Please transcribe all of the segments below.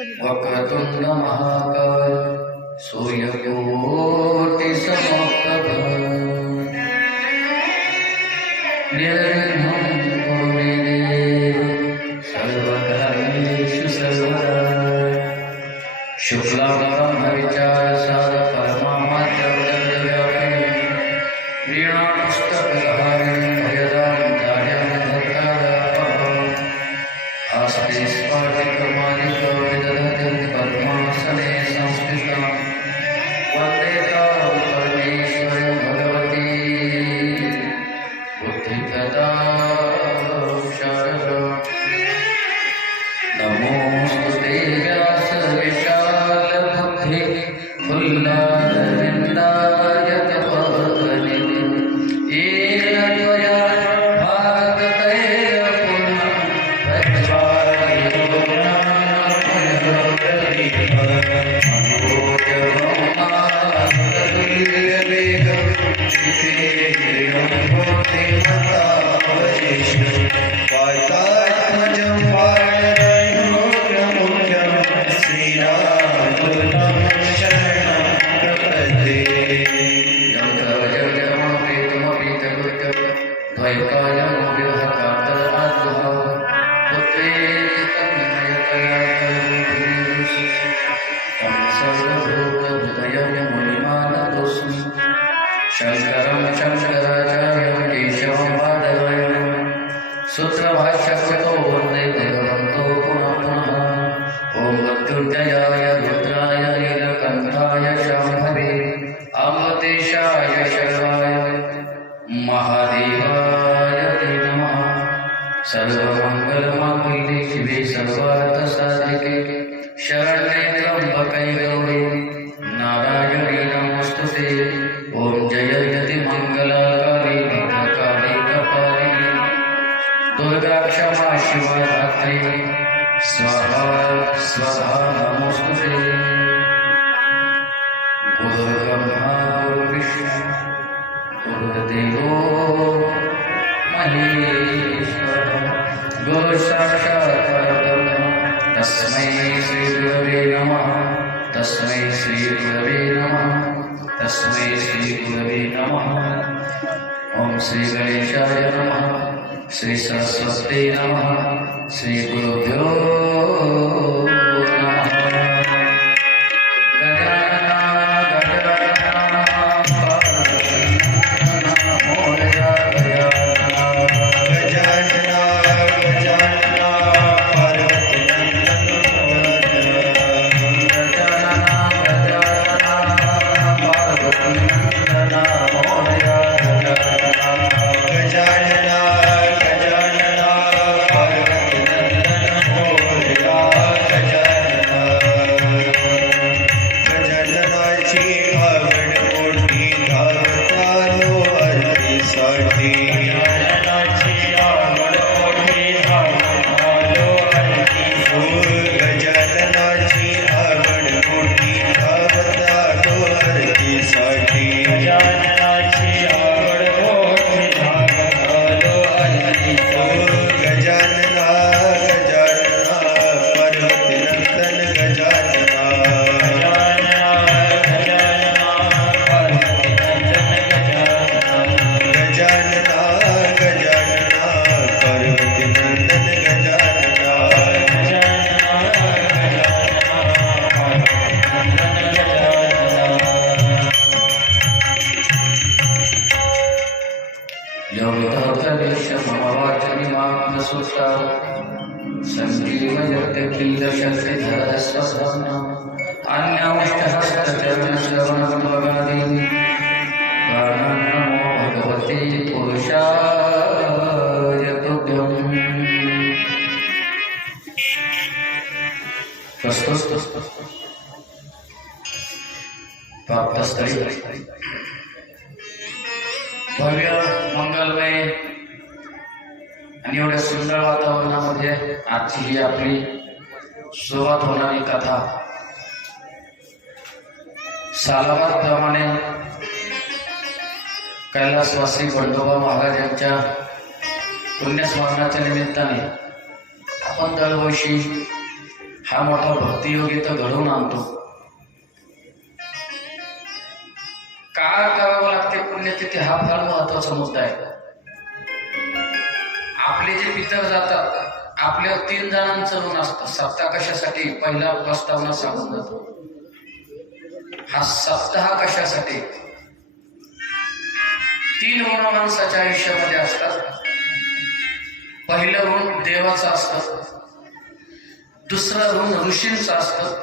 वक्रतुंड महाकाय सूर्यकोटि समप्रभ निर्विघ्नं कुरु मे देव सर्वकार्येषु सर्वदा शुक्लांबरधरं विद्यासागरं परमाद्यव्यापिनीं वीणापुस्तकधारिणीं भजतां दार्यां भक्तादापहां हस्ते स्फटिकमणिं विदधतीं पद्मासने संस्थितां वन्दे तां परमेश्वरीं भगवतीं बुद्धिप्रदां शारदां नमोऽस्तुते व्यासविशालबुद्धि फुल्लारविन्दाय तपोनिधि येन त्वया भागतैः पुनः शंकरं शंकराचार्यं केशवं बादरायणं सूत्रभाष्यकृतो वन्दे भगवन्तो पुनः पुनः ॐ मृत्युञ्जयाय रुद्राय नीलकण्ठाय शाम्भवे अमृतेशाय शर्वाय महादेवाय ते नमः सर्वमङ्गलमाङ्गल्ये शिवे सर्वार्थसाधिके शरण्ये त्र्यम्बके गौरी नारायणी नमोस्तुते ओम जयति मंगलाकाली भद्रकाली कपालिनी दुर्गा क्षमा शिवा धात्री स्वाहा स्वधा नमोस्तुते गुरुर्ब्रह्मा गुरुर्विष्णु गुरुर्देवो महेश्वरः गुरु साक्षात् परब्रह्म तस्मै श्री गुरवे नमः तस्मै श्री गुरवे नमः तस्मै श्री गुरवे नमः ओम श्री गणेशाय नमः श्री सरस्वती नमः श्री गुरुभ्यो नमः भव्य मंगलमय आणि एवढ्या सुंदर वातावरणामध्ये आजची ही आपली सुरुवात होणारी कथा सालाबादप्रमाणे कैलासवासी बंडोबा महाराज यांच्या पुण्यस्मरणाच्या निमित्ताने आपण दरवर्षी हा मोठा भक्तियोग इथं घडवून आणतो. का करावं लागते पुण्यतिथी हा फार महत्वाचा मुद्दा आहे. आपले जे पितर जातात आपल्या 3 जणांचं ऋण असतं. सप्ताह कशासाठी? पहिला प्रस्तावना सांगून जातो. हा सप्ताह कशासाठी? 3 ऋण माणसाच्या आयुष्यामध्ये असतात. पहिलं ऋण देवाचं असतं, दुसरं ऋण ऋषींचं असतं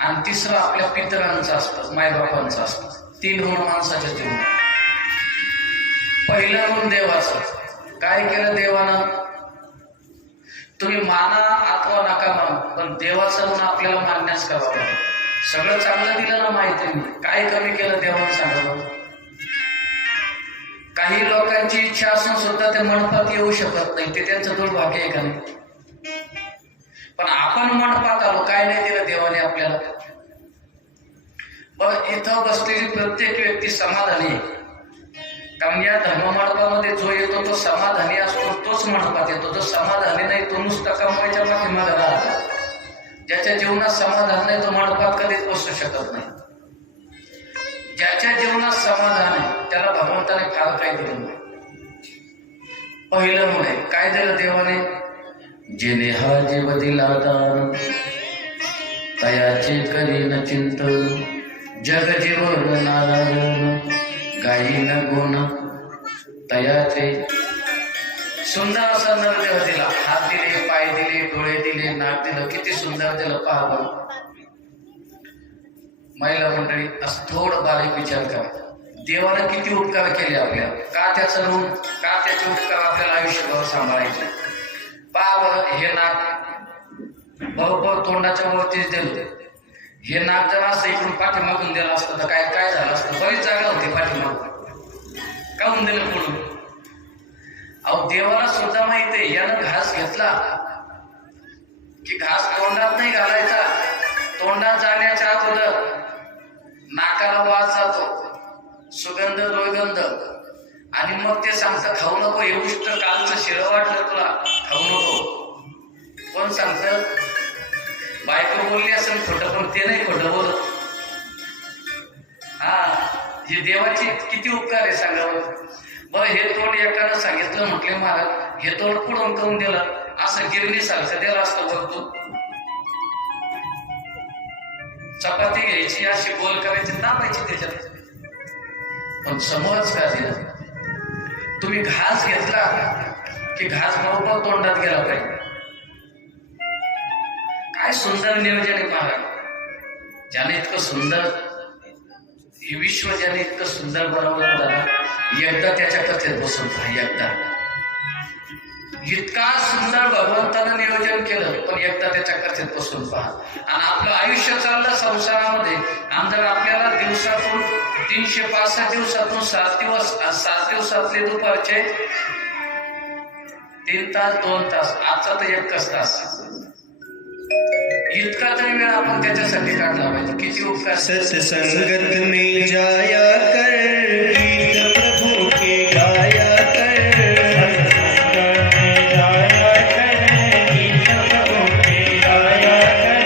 आणि तिसरं आपल्या पितरांचं असतं, मायबापांचं असतं. 3 ऋण माणसाच्या जीवनात. पहिलं ऋण देवाचं. काय केलं देवानं? तुम्ही माना अथवा नका माना, पण देवाचं ऋण आपल्याला मान्यच करावं लागेल. सगळं चांगलं दिलं ना माहिती नाही, काय कमी केलं देवानं सांगावं. काही लोकांची इच्छा असून सुद्धा ते मंडपात येऊ शकत नाही, ते त्यांचं दुर्भाग्य आहे का नाही? पण आपण मंडपात आलो, काय नाही दिलं देवाने आपल्याला? पण इथं बसलेली प्रत्येक व्यक्ती समाधानी आहे. कारण या धर्ममंडपामध्ये जो येतो तो समाधानी असतो, तोच मंडपात येतो. जो समाधानी नाही तो नुसता कमवायच्या पाठीमागे राहतो. ज्याच्या जीवनात समाधान नाही तो मंडपात कधीच बसू शकत नाही. ज्याच्या जीवनात समाधान आहे त्याला भगवंताने फार काही दिलं नाही. पहिलं मुळे काय दिलं देवाने? जेने हा जीव दिला दान, तयाचे करीन चिंतन, जग जीवन नारायण, गायीन गुण तयाचे. सुंदर असा नरदेह दिला. हात दिले, पाय दिले, डोळे दिले, नाक दिलं. किती सुंदर दिलं पहा बरं. महिला मंडळी असं थोडं बारीक विचार करा. देवानं किती उपकार केले आपल्याला. का त्याचं ऋण, का त्याचे उपकार आपल्याला आयुष्यभर सांभाळायचे. पहा बरं, हे नाक बरोबर तोंडाच्या वरतीच दिलं. हे नाक जर असं इकडून पाठीमागून दिलं असतं तर काय काय झालं असतं? बरीच जागा होती पाठीमागून. काहून दिलं पुढून? अहो देवाला सुद्धा माहिती आहे यानं घास घेतला की घास तोंडात नाही घालायचा. तोंडात जाण्याच्या अगोदर नाकाला वास जातो, सुगंध दुर्गंध, आणि मग ते सांगतं खाऊ नको. हे उष्ट कालचं शिळं वाटलं तुला, खाऊ नको. कोण सांगतं? बायको बोलली असेल खोटं, पण ते नाही खोटं बोलत. हा, हे देवाची किती उपकार आहे सांगावं. बरं, हे तोंड एकानं सांगितलं म्हटले महाराज, हे तोंड पुढून करून दिलं, असं गिरणी सारखं दिलं असतं बघतो. चपाती घ्यायची, अशी गोल करायची, दाबायची त्याच्यात. पण समोरच का दिलं? तुम्ही घास घेतला की घास बरोबर तोंडात गेला पाहिजे. काय सुंदर नियोजन आहे महाराज. ज्याने इतकं सुंदर हे विश्व ज्याने इतकं सुंदर बनवलं झालं, एकदा त्याच्या कथेत बसून पहा. एकदा इतका सुंदर भगवंतानं नियोजन केलं, पण एकदा त्याच्या कथेत बसून पहा. आणि आपलं आयुष्य चाललं संसारामध्ये. आणि जर आपल्याला दिवसातून 365 दिवसातून 7 दिवस, 7 दिवसातले दुपारचे 3 तास 2 तास, आजचा तर 1 तास, इतका तरी वेळ आपण त्याच्यासाठी काढला पाहिजे. किती उपकार. सत्संगत में जाया कर, गीत प्रभु के गाया कर. सत्संगत में जाया कर, गीत प्रभु के गाया कर.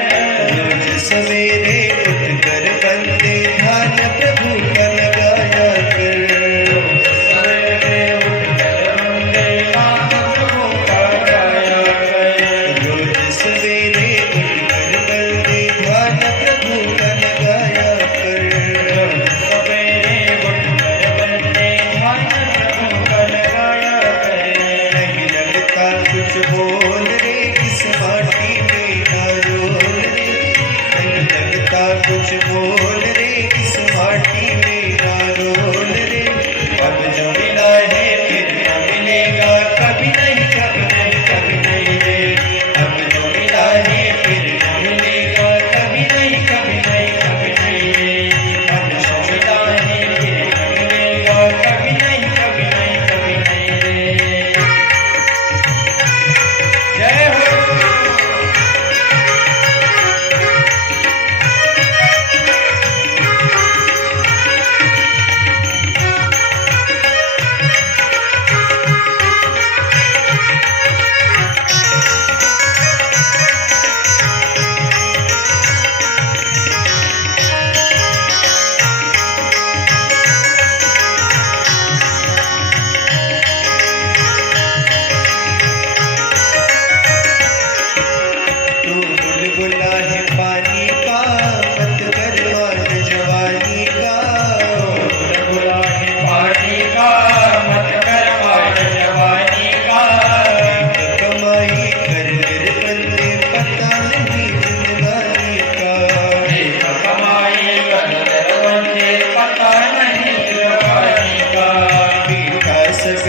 रोज सवेरे उठकर बंदे ध्यान प्रभु का लगाया कर. रोज सवेरे उठकर बंदे ध्यान प्रभु का गाया कर. रोज सवेरे ध्यान प्रभु का लगाया कर. सवेरे उठ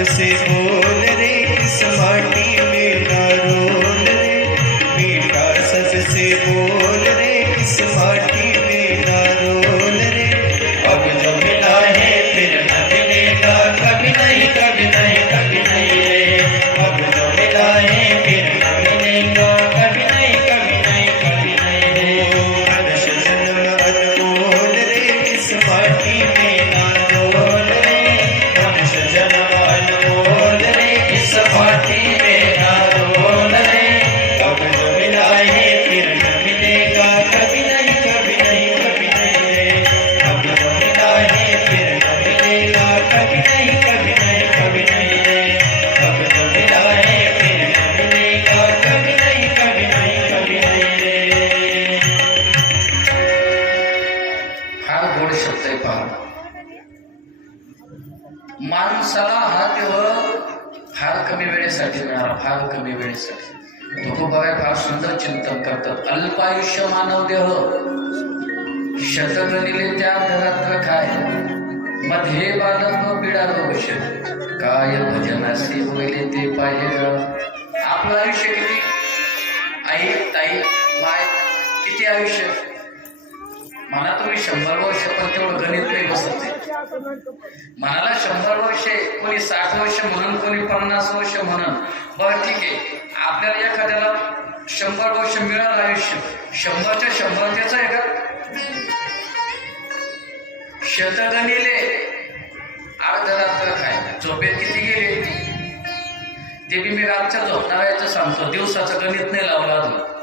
सबसे बोल रे इस माटी में ना रोल रे, मीठा सबसे बोल रे इस माटी में ना रोल रे। अब जो मिला है फिर न मिलेगा कभी नहीं, कभी नहीं, कभी नहीं रे। अब जो मिला है फिर न मिलेगा कभी नहीं, कभी नहीं, कभी नहीं रे। मनुष्य जन्म अनमोल रे इस माटी में ना रोल रे, मनुष्य जन्म अनमोल रे इस माटी में ना रोल रे। अब जो मिला है फिर न मिलेगा कभी नहीं, कभी नहीं, कभी नहीं रे। अब जो मिला है फिर न मिलेगा कभी नहीं, कभी नहीं, कभी नहीं रे। अब जो मिला है फिर न मिलेगा कभी नहीं, कभी नहीं, कभी नहीं रे। फार गोड शब्द आहे पहा. माणसाला हा देह फार कमी वेळेसाठी मिळाला, फार कमी वेळेसाठी. तुकोबाई फार सुंदर चिंतन करतात. अल्पायुष्य मानव देह शतगणिले त्या धरात्र खाय, मध्ये बालक पिडा रोष, काय भजनासी होईल ते पाहिजे. आपलं आयुष्य किती? आई, ताई, माय, किती आयुष्य? म्हणा तुम्ही 100 वर्ष, पण तेवढं गणित नाही बसत ते. मनाला 100 वर्षे, कोणी 60 वर्ष म्हणून, कोणी 50 वर्ष म्हणून. बरं ठीक आहे, आपल्याला एखाद्याला 100 वर्ष मिळालं आयुष्य, 100च्या 100 त्याचं आहे का? शतगणिले अर्धरात्र खाय, झोपेत किती गेले ते बी मी रातच्या झोपणाऱ्याचं सांगतो. दिवसाचं गणित नाही लावलं अजून.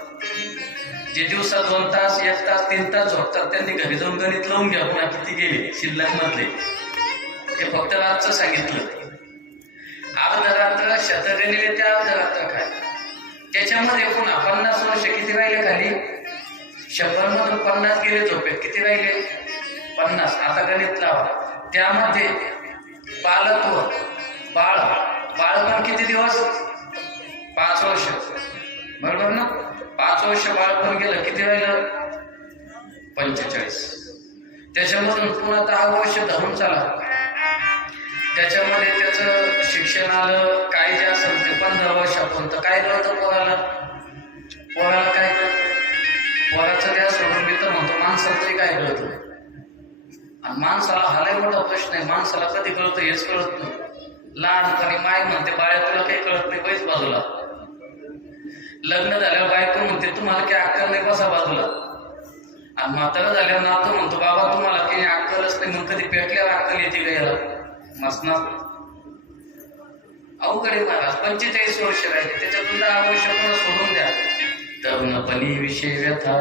जे दिवसात 2 तास, 1 तास, 3 तास झोपतात त्यांनी घरी जाऊन गणित लावून घ्या पुन्हा किती गेले शिल्लक मधले. हे फक्त रातचं सांगितलं. अर्धरात्र शतगणिले त्या अर्धरात्र खाय, त्याच्यामध्ये पुन्हा 50 वर्ष किती राहिले खाली? 100 मधून 50 गेले झोपेत, किती राहिले? 50. आता गणित लावा. त्यामध्ये बालत्व, बाळपण किती दिवस? 5 वर्ष, बरोबर ना? 5 वर्ष बाळपण गेलं, किती राहिलं? 45. त्याच्यामधून पुन्हा 10 वर्ष धरून चाला. त्याच्यामध्ये त्याचं शिक्षण आलं, काय जे असेल ते 15 वर्षापर्यंत. काय कळतं पोराला? पोराला काय कळतं? पोराचं त्या सोडून मी तर म्हणतो माणसाला तरी काय कळतं? आणि माणसाला हा लय मोठा प्रश्न आहे. माणसाला कधी कळतं हेच कळत नाही. लहानपणी माय म्हणते बाळा तुला काही कळत नाही, बैस बाजूला. लग्न झाल्यावर बायको म्हणते तुम्हाला काही अक्कल नाही, बसा बाजूला. आणि म्हातारा झाल्यावर नातू म्हणतो बाबा तुम्हाला काही अक्कलच नाही. मग कधी पेटल्यावर अक्कल येते का याला? मसना अवघड आहे महाराज. 45 वर्ष राहिले, त्याच्यातून 10 वर्ष पुन्हा सोडून द्या. तरुणपणी विषय व्यथा,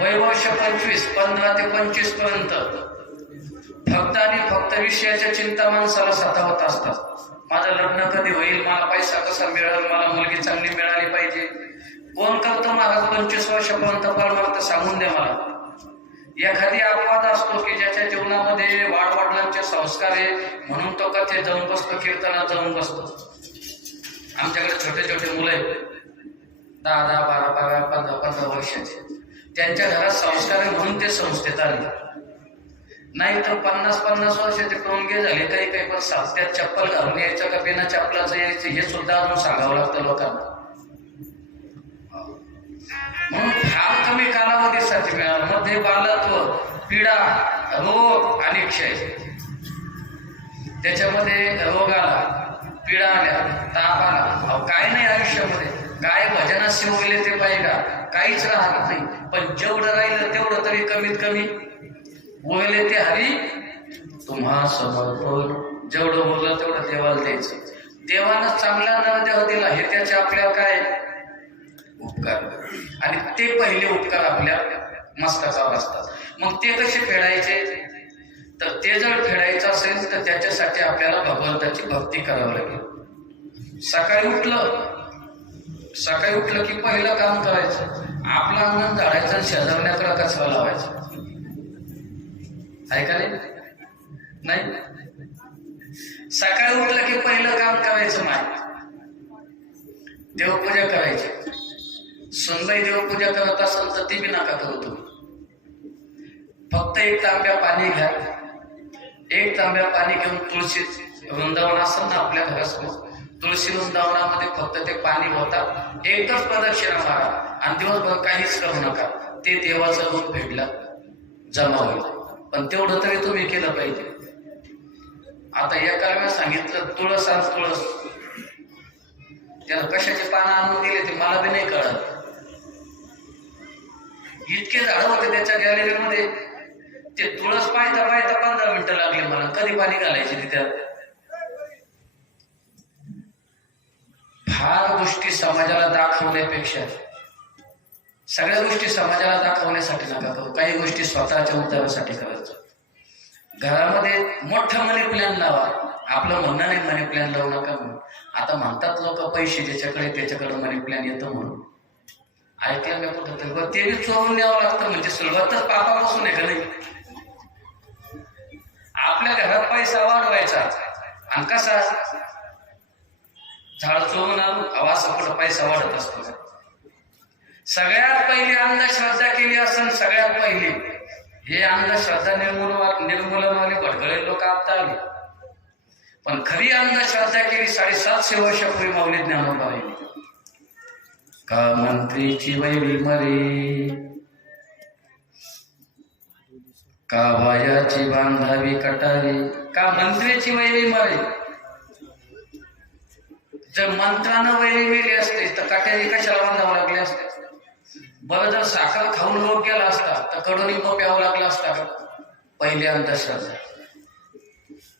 वय वर्ष 25, 15 ते 25 पर्यंत फक्त आणि फक्त विषयाच्या चिंता माणसाला सतावत असतात. माझं लग्न कधी होईल, मला पैसा कसा मिळेल, मला मुलगी चांगली मिळाली पाहिजे. कोण करतो महाराज 25 वर्षापर्यंत परमार्थ सांगून द्या मला. एखादी अपवाद असतो की ज्याच्या जीवनामध्ये वाडवडिलांचे संस्कार आहे म्हणून तो कथे जाऊन बसतो, कीर्तनात जाऊन बसतो. आमच्याकडे छोटे छोटे मुलं आहेत, 10, 12, 15 वर्षाचे. त्यांच्या घरात संस्कार आहे म्हणून ते संस्थेत आले. नाही तर 50 वर्षाचे टोनगे झाले काही काही, पण साप्त्यात चप्पल घालून यायचं का बिना चप्पलाचं यायचं हे सुद्धा अजून सांगावं लागतं लोकांना. म्हणून फार कमी कालावधीसाठी मिळालं. मध्ये बालत्व, पीडा, रोग आणि क्षय. त्याच्यामध्ये रोग आला, पीडा आल्या, ताप आला. काय नाही आयुष्यामध्ये, काय भजनाशी होईल ते पाहिजे का? काहीच राहत नाही. पण जेवढं राहिलं तेवढं तरी कमीत कमी बोलले ते हरी तुम्हा समर्पण. जेवढं बोललं तेवढं देवाला द्यायचं. देवानं चांगला नवदेह दिला हे त्याचे आपल्याला काय उपकार. आणि ते पहिले उपकार आपल्या मस्तकावर असतात. मग ते कसे फेडायचे? तर ते जर फेडायचं असेल तर त्याच्यासाठी आपल्याला भगवंताची भक्ती करावी लागेल. सकाळी उठलं की पहिलं काम करायचं आपलं अंगण झाडायचं, शेजारण्याकडे कचरा लावायचा. आहे का नाही? सकाळी उठलं की पहिलं काम करायचं माय देवपूजा करायची. सुनबाई देवपूजा करत असेल तर ती बी नका करू तुम्ही. फक्त 1 तांब्या पाणी घ्या. 1 तांब्या पाणी घेऊन तुळशीत वृंदावन असेल ना आपल्या घरासमोर, तुळशी वृंदावनामध्ये फक्त ते पाणी होतात, एकच प्रदक्षिणा मारा आणि दिवसभर काहीच करू नका, ते देवाचं रूप भेटलं जमा होईल. पण तेवढं तरी तुम्ही केलं पाहिजे. आता एका वेळा सांगितलं तुळस आणि तुळस, त्याला कशाचे पानं आणून दिले ते मला बी नाही कळत. इतके झाडं होते त्याच्या गॅलरीमध्ये, ते तुळस पाहता पाहता 15 मिनिटं लागली मला. कधी पाणी घालायचे तिथं. फार गोष्टी समाजाला दाखवण्यापेक्षा सगळ्या गोष्टी समाजाला दाखवण्यासाठी नका करू, काही गोष्टी स्वतःच्या उद्धारासाठी करायचं. घरामध्ये मोठं मनी प्लॅन लावा. आपलं म्हणणं नाही मनी प्लॅन लावू नका म्हणून. आता म्हणतात लोक पैसे ज्याच्याकडे त्याच्याकडे मनी प्लॅन येतं म्हणून. ऐकलं मी कुठं तरी, ते बी चोरून न्यावं लागतं. म्हणजे सुरुवातच पापापासून आहे का नाही. आपल्या घरात पैसा वाढवायचा आणि कसा झाड चोरून आणून असं कुठं पैसा वाढत असतो. सगळ्यात पहिली अंधश्रद्धा केली असेल, सगळ्यात पहिली हे अंधश्रद्धा निर्मूलनवाले भडकळे लोक आता आले. पण खरी अंधश्रद्धा केली 750 वर्षापूर्वी माऊली ज्ञानोबाई. का मंत्रीची वैरी मरे, का वायाची बांधावी कटारी, का मंत्रीची वैरी मरे. जर मंत्रानं वैरी मेली असते तर कटारी कशाला बांधावं लागले असते. बरं, जर साखर खाऊन रोग गेला असता तर कडुलिंब प्यावं लागला असता का. पहिली अंधश्रद्धा.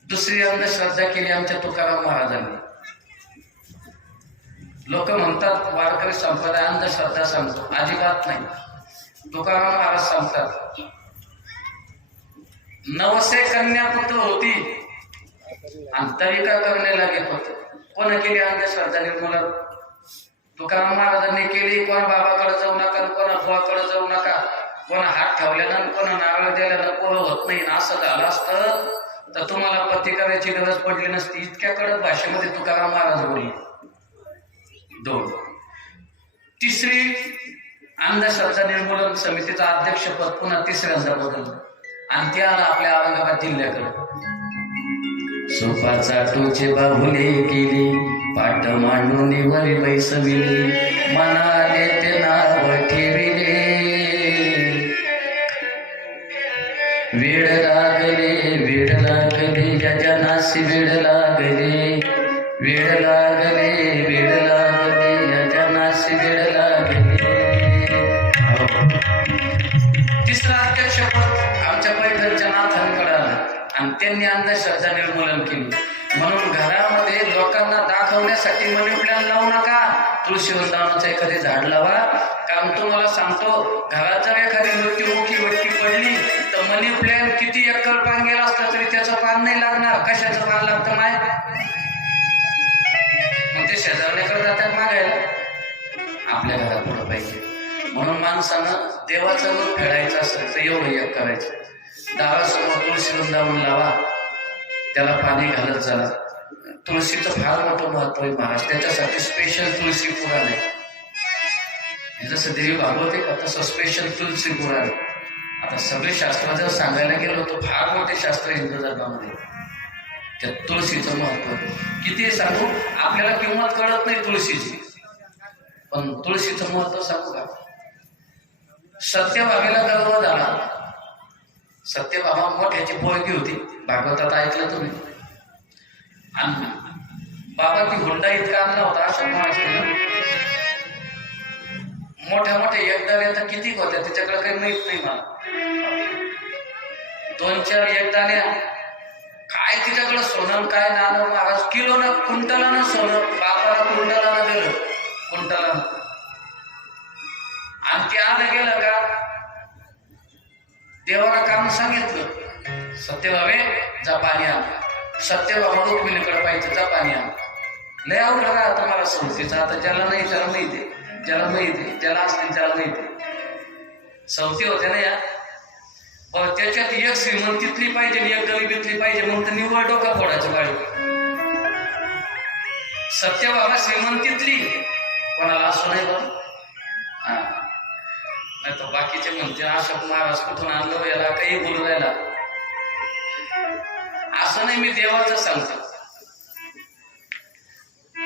दुसरी अंधश्रद्धा केली आमच्या तुकाराम महाराजांनी. लोक म्हणतात वारकरी संप्रदाय अंधश्रद्धा सांगतो, अजिबात नाही. तुकाराम महाराज सांगतात 900 कन्या पुत्र होती आणि तरी का करणे लागेल होत. कोण केली अंधश्रद्धा निर्मूलन? तुकाराम महाराजांनी केली. कोण बाबाकडे जाऊ नका, कोणा बुवाकडे जाऊ नका, कोणा हात ठेवल्यानं कोणा नारळ द्यायला पोरं होत नाही. असं झालं असतं तर तुम्हाला पती करायची गरज पडली नसती. इतक्या कडक भाषेमध्ये तुकाराम महाराज बोलले. 2. तिसरी अंधश्रद्धा निर्मूलन समितीचं अध्यक्षपद पुन्हा तिसऱ्यांदा बदललं आणि ते आलं आपल्या औरंगाबाद जिल्ह्याकडे. सोपाचा टोचे बाहुले केली, पाट मांडून वरी बैसविले, मनाले ते नाव ठेविले. वेळ लागले यजनासी वेळ लागले, वेळ लागले यजनासी वेळ लागले. तिसरं अध्यक्षपद आमच्या पैठणच्या नाथांकडे आलं आणि त्यांनी अंधश्रद्धा निर्मूलन केली. म्हणून घरामध्ये लोकांना दाखवण्यासाठी मनी प्लॅन लावू नका. तुळशी वृंदावनाचं एखादे झाड लावा. कारण तुम्हाला सांगतो, घरात जर एखादी मृत्युमुखी व्यक्ती पडली तर मनी प्लॅन किती एकर पान गेला असलं तरी त्याचं पान नाही लागणार. कशाचं पान लागतं माय? मग ते शेजारण्याकडे जातात मागायला. आपल्या घरात पुढं पाहिजे. म्हणून माणसानं देवाचं रूप फेडायचं असेल तर एवढं एक करायचं. दारासमोर तुळशी वृंदावन लावा, त्याला पाणी घालत चला. तुळशीचं फार मोठं महत्व आहे महाराज. त्याच्यासाठी स्पेशल तुळशी पुराण आहे. जसं देवी भागवत आहे का तसं स्पेशल तुळशी पुराण. आता सगळे शास्त्र जर सांगायला गेलो तर फार मोठे शास्त्र हिंदू धर्मामध्ये. त्या तुळशीचं महत्व किती सांगू, आपल्याला किंमत कळत नाही तुळशीची. पण तुळशीचं महत्व सांगू का? सत्यभामेला गर्व झाला. सत्यभामा मोठ्याची पोरगी होती, भागवतात ऐकलं तुम्ही. आणि बाबा ती हुंडा इतका आणला होता अशा मोठ्या मोठ्या एकदाण्या तर किती होत्या त्याच्याकडे काही माहित नाही मला. 2-4 एकदाण्या काय तिच्याकडे सोनं काय नाणं महाराज. किलोनं कुंटलानं सोनं बापाला कुंटलानं दिलं, कुंटलानं. आणि ते आलं गेलं का देवाला काम सांगितलं, सत्यभामे जा पाणी आण. सत्यभामा रुक्मिणीकडे पाहिजे, जा पाणी आण. लय अवघड राहतं मला संस्थेचा. आता ज्याला नाही त्याला माहिती, ज्याला माहिती ज्याला असते त्याला माहिती. संस्थी होते ना या. बरं, त्याच्यात एक श्रीमंतीतली पाहिजे आणि एक गरिबीतली पाहिजे. मग तर निव्वळ डोका फोडायचं पाहिजे. सत्यभामा श्रीमंतीतली, कोणाला असं नाही बरं. हा, नाही तर बाकीचे म्हणते अशोक महाराज कुठून आणलं याला काही बोलू राहिला. असं नाही, मी देवाचं सांगतो.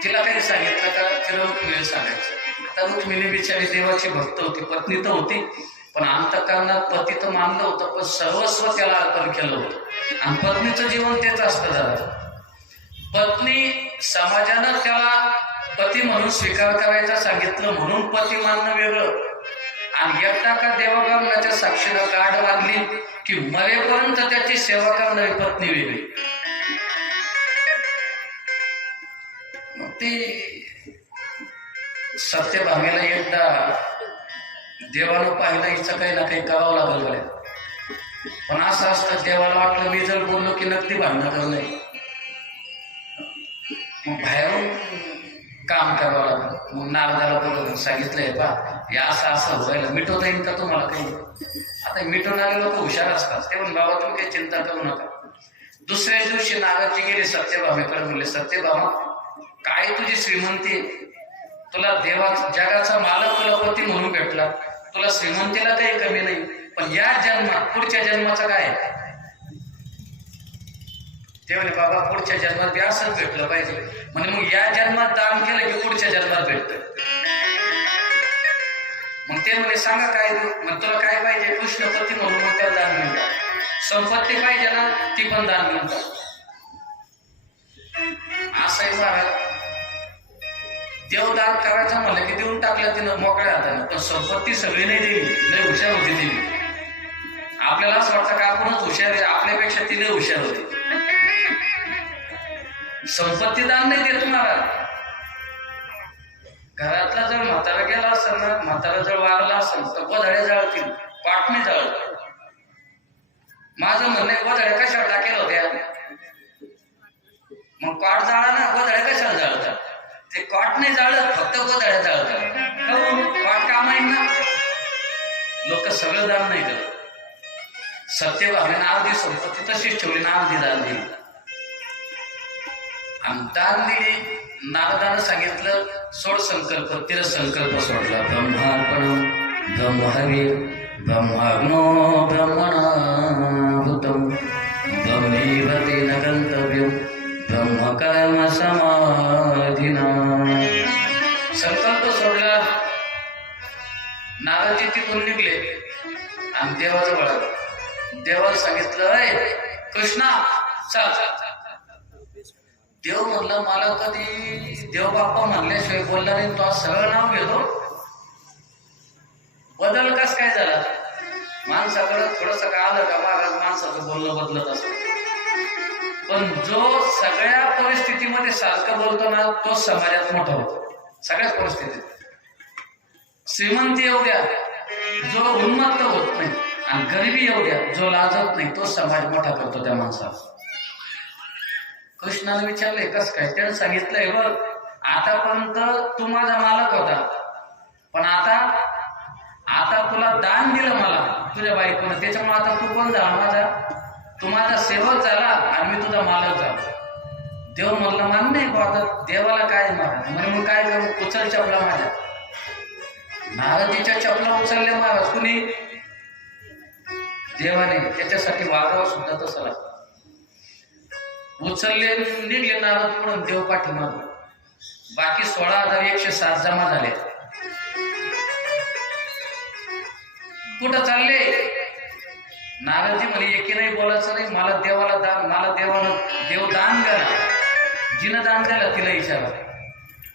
तिला काही सांगितलं का तिला रुक्मिणी सांगायचं. आता रुक्मिणी बिचारी देवाची भक्त होती, पत्नी तर होती, पण अंतःकरणात पती तर मानलं होतं, पण सर्वस्व त्याला अर्पण केलं होतं. आणि पत्नीचं जीवन तेच असतं. जरा पत्नी समाजानं त्याला पती म्हणून स्वीकार करायचा सांगितलं म्हणून पती मानणं वेगळं, आणि एकटा का देवागमनाच्या साक्षीनं गाठ बांधली की मरेपर्यंत त्याची सेवा करणारी पत्नी वेगळी. मग ती सत्यभामेला एकदा देवानं पाहिलं हिचं काही ना काही करावं लागलं बरं. पण असं असतं, देवाला वाटलं मी जर बोललो की नक्की भांडणं करणं, मग बाहेरून काम करावं लागलं. मग नारदाला बोलून सांगितलंय बा हे असं असं व्हायला मिटवता येईल का तुम्हाला काही. आता मिटवणारे लोक हुशार असतात, ते पण बाबा तुम्ही काही चिंता करू नका. दुसऱ्या दिवशी नारदजी गेले सत्यभामेकडे, म्हणले सत्यभामा काय तुझी श्रीमंती, तुला देवा जगाचा मालक तुला पती म्हणून भेटला, तुला श्रीमंतीला काही कमी नाही, पण या जन्मात पुढच्या जन्माचं काय. ते म्हणे बाबा पुढच्या जन्मात बी असंच भेटलं पाहिजे. म्हणजे मग या जन्मात दान केलं की पुढच्या जन्मात भेटत. मग ते म्हणे सांगा काय तू, मग तुला काय पाहिजे. कृष्णपती म्हणून मग त्याला दान मिळतात. संपत्ती पाहिजे ना, ती पण दान मिळतात. असंही महाराज देवदान करायचं म्हणलं की देऊन टाकलं तिनं मोकळ्या हाताने, पण संपत्ती सगळी नाही दिली. लय हुशार होती ती. आपल्याला असं वाटतं का आपणच हुशार आहे, आपल्यापेक्षा ती लय हुशार होती. संपत्ती दान नाही देत तुम्हाला. घरातला जर म्हातारा गेला असेल ना, म्हातारा जर वारला असेल तर गोधड्या जळतील, पाटणी जळत. माझं म्हणणं आहे गोधड्या कशाला टाकेल होत्या, मग काठ जाळा ना, गोधड्या कशाला जळतात. ते काठ नाही जाळत, फक्त गोधड्या जळतात. काठ काम आहे ना. लोक सगळं दान नाही करत. सत्यभामेनं अर्धी संपत्ती तशीच ठेवली ना, अर्धी दान दिली. आणि दान दिली. नारदानं सांगितलं सोड संकल्प, तिला संकल्प सोडला. ब्रह्मार्पणम ब्रह्महवी ब्रह्माग्नो ब्रह्मणाहुतम ब्रह्मैव तेन गंतव्यम ब्रह्मकर्म समाधिना. संकल्प सोडला. नारदजी तिथून निघले आणि देवाजवळ आले. देवाला सांगितलं कृष्णा चल. देव म्हणलं मला कधी देव बाप्पा म्हणल्याशिवाय बोलला नाही, तो सरळ नाव घेतो. बदल कस काय झाला. माणसाकडं थोडस काय आलं का महाराज माणसाचं बोलणं बदलत असत. पण जो सगळ्या परिस्थितीमध्ये सारखं बोलतो ना, तो समाजात मोठा होतो. सगळ्याच परिस्थितीत. श्रीमंती येऊ द्या, जो उन्मत्त होत नाही, आणि गरिबी येऊ द्या, जो लाजत नाही, तो समाज मोठा करतो त्या माणसाला. कृष्णाने विचारले कस काय. त्याने सांगितलंय बघ आतापर्यंत तू माझा मालक होता, पण आता तुला दान दिलं मला तुझ्या बायकोनं, त्याच्यामुळे आता तू कोण झाला माझा, तू माझा सेवक झाला आणि मी तुझा मालक झाला. देव म्हणलं मान नाही बा, आता देवाला काय महाराज म्हणजे मग काय करू, उचल चपला माझ्या. नारदीच्या चपला उचलल्या महाराज कुणी, देवाने. त्याच्यासाठी वागावं सुद्धा तसं लागतं. उचलले निघले नारद पुढून, देव पाठीमाग. बाकी 16,107 जमा झाले. कुठं चालले. नारदजी म्हणे एकी नाही बोलायचं नाही, मला देवाला दान, मला देव दान द्याला. जिनं दान द्याला तिला विचारा.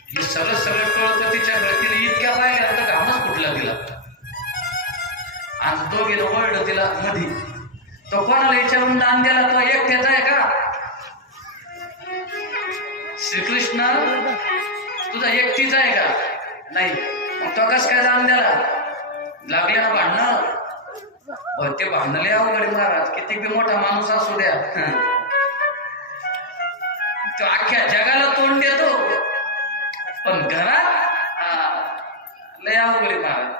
हे सगळं कळतं तिच्याकडे. तिने इतक्या पाहिल्या तर घामच कुठला तिला, आणि दोघीनं ओरडलं तिला मधी. तो कोणाला विचारून दान द्याला, तो एकट्याचा आहे का. श्रीकृष्ण तुझा एकटीचा आहे का, नाही. मग तो कस काय दान द्याला. लागले ना भांडणं. ते भांडले अवघड महाराज, किती बी मोठा माणूस असू द्या, तो अख्ख्या जगाला तोंड देतो, पण घरात लय अवघड महाराज.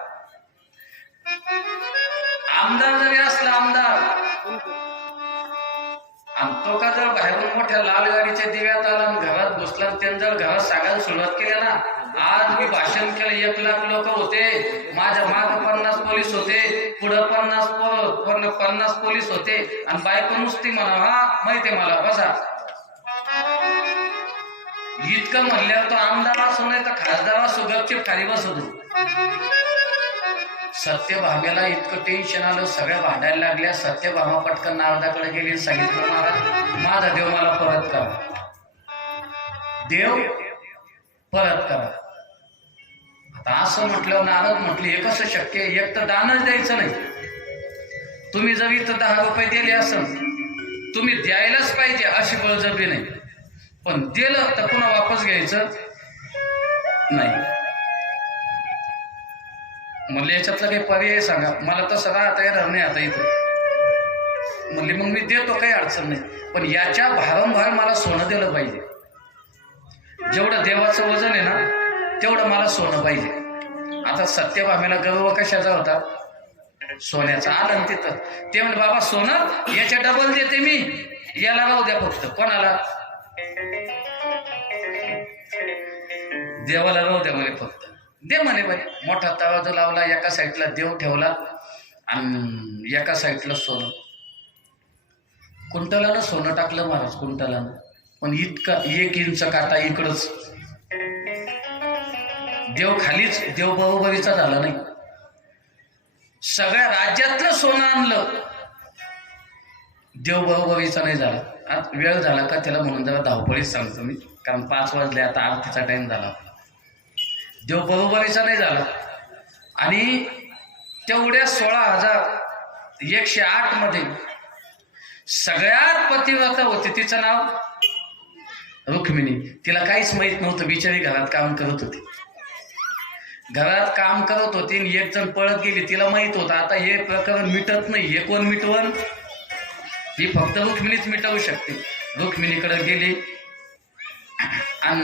आमदार जरी असला आमदार, आणि तो का जर बाहेरून मोठ्या लाल गाडीच्या दिव्यात आला आणि घरात बसला, त्यानं जर घरात सांगायला सुरुवात केली ना, आज मी भाषण केलं 1,00,000 लोक होते, माझ्या माग 50 पोलीस होते, पुढं 50 पोलीस होते, आणि बायको नुसती म्हणा हा माहितीये मला बसा. इतकं म्हणल्यावर तो आमदार असो नाही तर खासदार असो गपचीप खाली बसतो. सत्यभामेला इतकं टेन्शन आलं, सगळ्या भांडायला लागल्या. सत्यभामा पटकन नारदाकडे गेली आणि सांगितलं, महाराज माझा देव मला परत करा, देव परत करा. आता असं म्हटलं, नारद म्हटले हे कसं शक्य आहे? एक तर दानच द्यायचं नाही. तुम्ही जर इथं 10 रुपये दिले असेल, तुम्ही द्यायलाच पाहिजे अशी बळजबरी नाही, पण दिलं तर पुन्हा वापस घ्यायचं नाही. म्हणले याच्यातला काही पर्याय सांगा. मला तसं राहता येणार नाही आता इथं. म्हणले मग मी देतो, काही अडचण नाही, पण याच्या भारंभार मला सोनं दिलं पाहिजे. जेवढं देवाचं वजन आहे ना तेवढं मला सोनं पाहिजे. आता सत्यभामेला गर्व कशाचा होता? सोन्याचा. आलं ना तिथं. ते म्हणजे बाबा सोनं याच्या डबल देते मी, याला राहू द्या फक्त. कोणाला? देवाला राहू द्या म्हणे फक्त. दे म्हणे बाई. मोठा तळा लावला, एका साईडला देव ठेवला आणि एका साईडला सोनं. कुंटलानं सोनं टाकलं महाराज, कुंटलानं. पण इतका 1 इंच काटा इकडंच. देव खालीच, देव बरोबरीचा झाला नाही. सगळ्या राज्यातलं सोनं आणलं, देव बरोबरीचा नाही झाला. आता वेळ झाला का त्याला म्हणून जरा धावपळीच सांगतो मी, कारण 5 वाजले, आता आरतीचा टाइम झाला. देव बरोबरीचा नाही झाला. आणि तेवढ्या 16,108 मध्ये सगळ्यात पतिव्रता होती, तिचं नाव रुक्मिणी. तिला काहीच माहित नव्हतं, बिचारी घरात काम करत होती. घरात काम करत होती आणि एक जण पळत गेली. तिला माहित होतं आता हे प्रकरण मिटत नाही. हे कोण मिटवण? ही फक्त रुक्मिणीच मिटवू शकते. रुक्मिणीकडे गेली आणि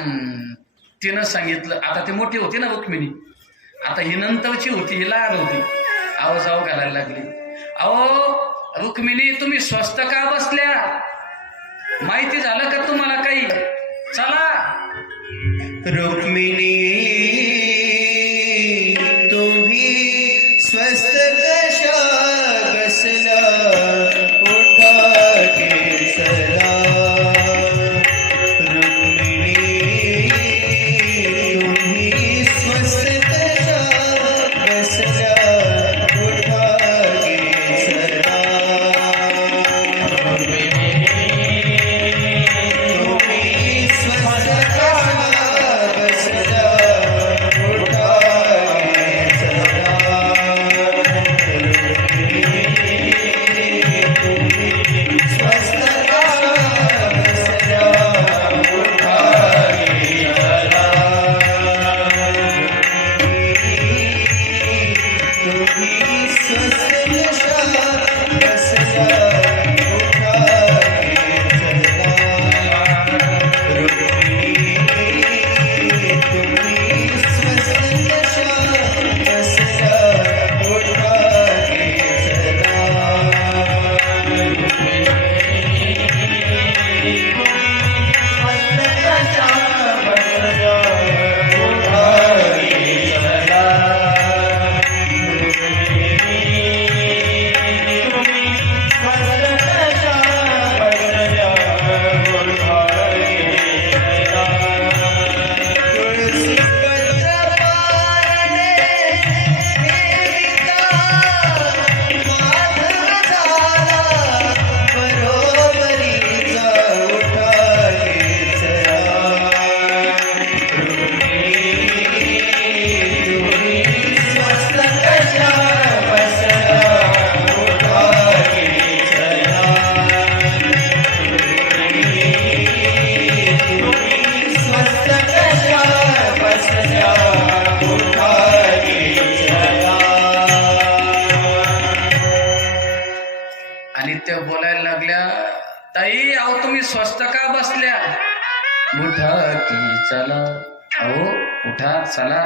तिनं सांगितलं. आता ती मोठी होती ना रुक्मिणी, आता ही नंतरची होती, ही लहान होती. आवाज घालायला लागली. अहो रुक्मिणी, तुम्ही स्वस्त का बसल्या? माहिती झालं का तुम्हाला काही? चला. रुक्मिणी तुम्ही स्वस्त कशा बसला, उठा के चला. रुक्मिणी तुम्ही स्वस्त कशा बसला, उठा के चला. तुम्ही स्वस्त कशा बसला, उठा के चला. तुम्ही स्वस्त कशा बसला, उठा के चला. तुम्ही स्वस्त कशा बसला, उठा के चला. रुक्मिणी तुम्ही स्वस्त कशा बसला, उठा के चला. तुळसी पत्र पारणे देविका, माधव झाला बरोबरीचा, उठा के चला. तुम्ही स्वस्त कशा बसला, उठा के चला. तुम्ही स्वस्त कशा बसला, उठा के चला. आणि त्या बोलायला लागल्या, ताई अहो तुम्ही स्वस्त का बसल्या? उठा की चला. अहो उठा चला.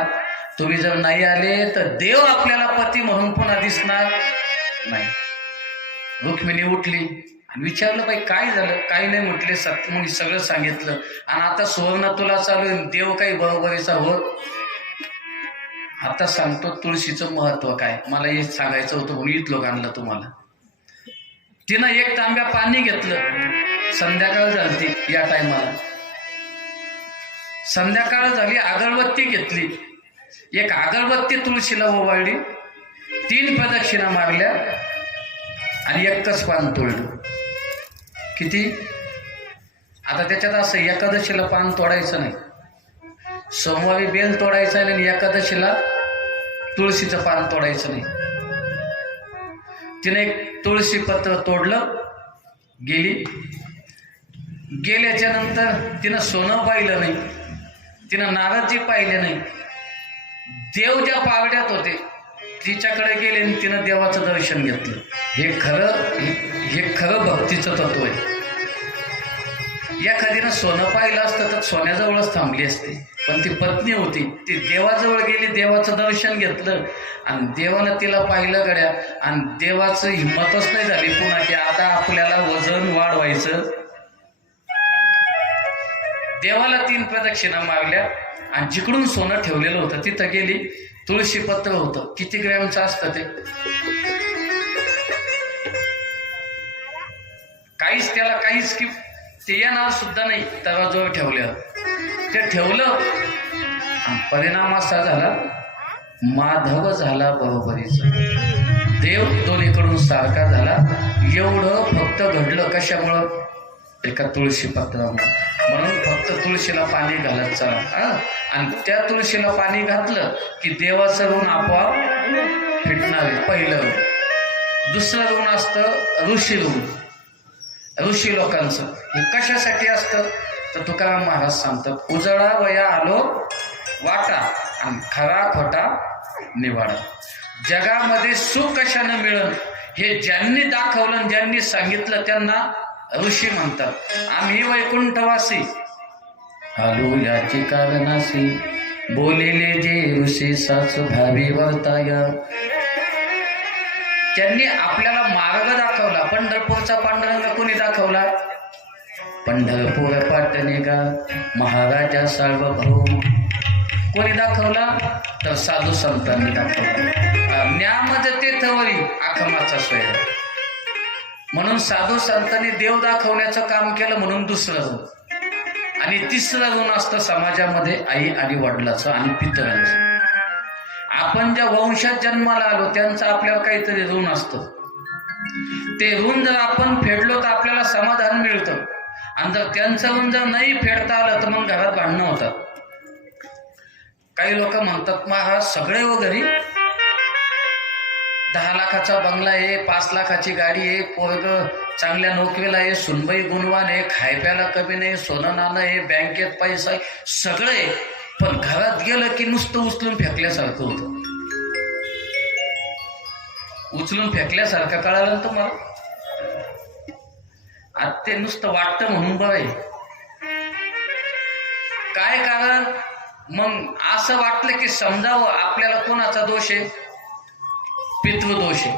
तुम्ही जर नाही आले तर देव आपल्याला पती म्हणून पुन्हा दिसणार नाही. रुक्मिणी उठली आणि विचारलं, बाई काय झालं? काही नाही म्हटले. सत्यमुनी सगळं सांगितलं. आणि आता सुवर्ण तुला चालू आहे, देव काही बरोबरीचा होत. आता सांगतो तुळशीचं महत्व काय. मला हे सांगायचं होतं म्हणून इथलं आणलं तुम्हाला. तिनं 1 तांब्या पाणी घेतलं. संध्याकाळ झाली या टायमाला. संध्याकाळ झाली, अगरबत्ती घेतली, एक अगरबत्ती तुळशीला ओवाळली, 3 प्रदक्षिणा मारल्या आणि एकच पान तोडलं. किती? आता त्याच्यात असं एकादशीला पान तोडायचं नाही, सोमवारी बेल तोडायचं नाही आणि एकादशीला तुळशीचं पान तोडायचं नाही. तिने एक तुळशी पत्र तोडलं, गेल्याच्या नंतर तिनं सोनं पाहिलं नाही, तिनं नारदजी पाहिले नाही. देव ज्या पावड्यात होते तिच्याकडे गेले आणि तिनं देवाचं दर्शन घेतलं. हे खरं भक्तीचं तत्व आहे. एखादीनं सोनं पाहिलं असतं तर सोन्याजवळच थांबली असते, पण ती पत्नी होती, ती देवाजवळ गेली, देवाचं दर्शन घेतलं आणि देवानं तिला पाहिलं गड्या. आणि देवाचं हिंमतच नाही झाली पुन्हा की आता आपल्याला वजन वाढवायचं. देवाला 3 प्रदक्षिणा मारल्या आणि जिकडून सोनं ठेवलेलं होतं तिथं गेली, तुळशी पत्र होतं. किती ग्रॅमचं असतं ते? त्याला काहीच की ते येणार सुद्धा नाही. तव्याजवळ ठेवलं, ते ठेवलं आणि परिणाम असा झाला, माधव झाला बरोबरीचा. देव दोन्हीकडून सारखा झाला. एवढं फक्त घडलं कशामुळं? एका तुळशी पत्रामुळे. म्हणून फक्त तुळशीला पाणी घालत चला. आणि त्या तुळशीला पाणी घातलं की देवाचं ऋण आपोआप फिटणार आहे. पहिलं ऋण. दुसरं ऋण असतं ऋषी ऋण, ऋषी लोकांचं. हे कशासाठी असतं तर तुकाराम महाराज सांगतात, उजळा वया आलो वाटा आणि खरा खोटा निवाडा. जगामध्ये सुख कशानं मिळेल हे ज्यांनी दाखवलं, ज्यांनी सांगितलं त्यांना ऋषी म्हणतात. आम्ही वैकुंठवासी आलो याची कारणासी, बोलेले जे ऋषी साच भावी वर्ताय. त्यांनी आपल्याला मार्ग दाखवला. पंढरपूरचा पांडुरंग कोणी दाखवला? पंढरपूर पाटणे गा महाराजा सार्वभौम. कोणी दाखवला? तर साधू संतांनी दाखवला. न्यामज तीर्थवरी आखमाचा स्वयं. म्हणून साधू संतांनी देव दाखवण्याचं काम केलं, म्हणून दुसरं ऋण. आणि तिसरं ऋण असतं समाजामध्ये आई आणि वडिलाचं आणि पितरांचं. आपण ज्या वंशात जन्माला आलो त्यांचं आपल्याला काहीतरी ऋण असतं. ते ऋण जर आपण फेडलो तर आपल्याला समाधान मिळतं. आणि जर त्यांचं ऋण जर नाही फेडता आलं तर मग घरात भांडणं होतात. काही लोक म्हणतात, महाराज सगळे व घरी 10 लाखाचा बंगला आहे, 5 लाखाची गाडी आहे, पोरग चांगल्या नोकरीला आहे, सुनबाई गुणवान आहे, खायप्याला कमी नाही, सोनं नाणं आहे, बँकेत पैसा आहे, सगळं आहे. पण घरात गेलं की नुसतं उचलून फेकल्यासारखं होतं. उचलून फेकल्यासारखं कळालं तुम्हाला? आता ते नुसतं वाटतं म्हणून बरं आहे. काय कारण? मग असं वाटलं की समजावं आपल्याला कोणाचा दोष आहे? पितृदोष आहे.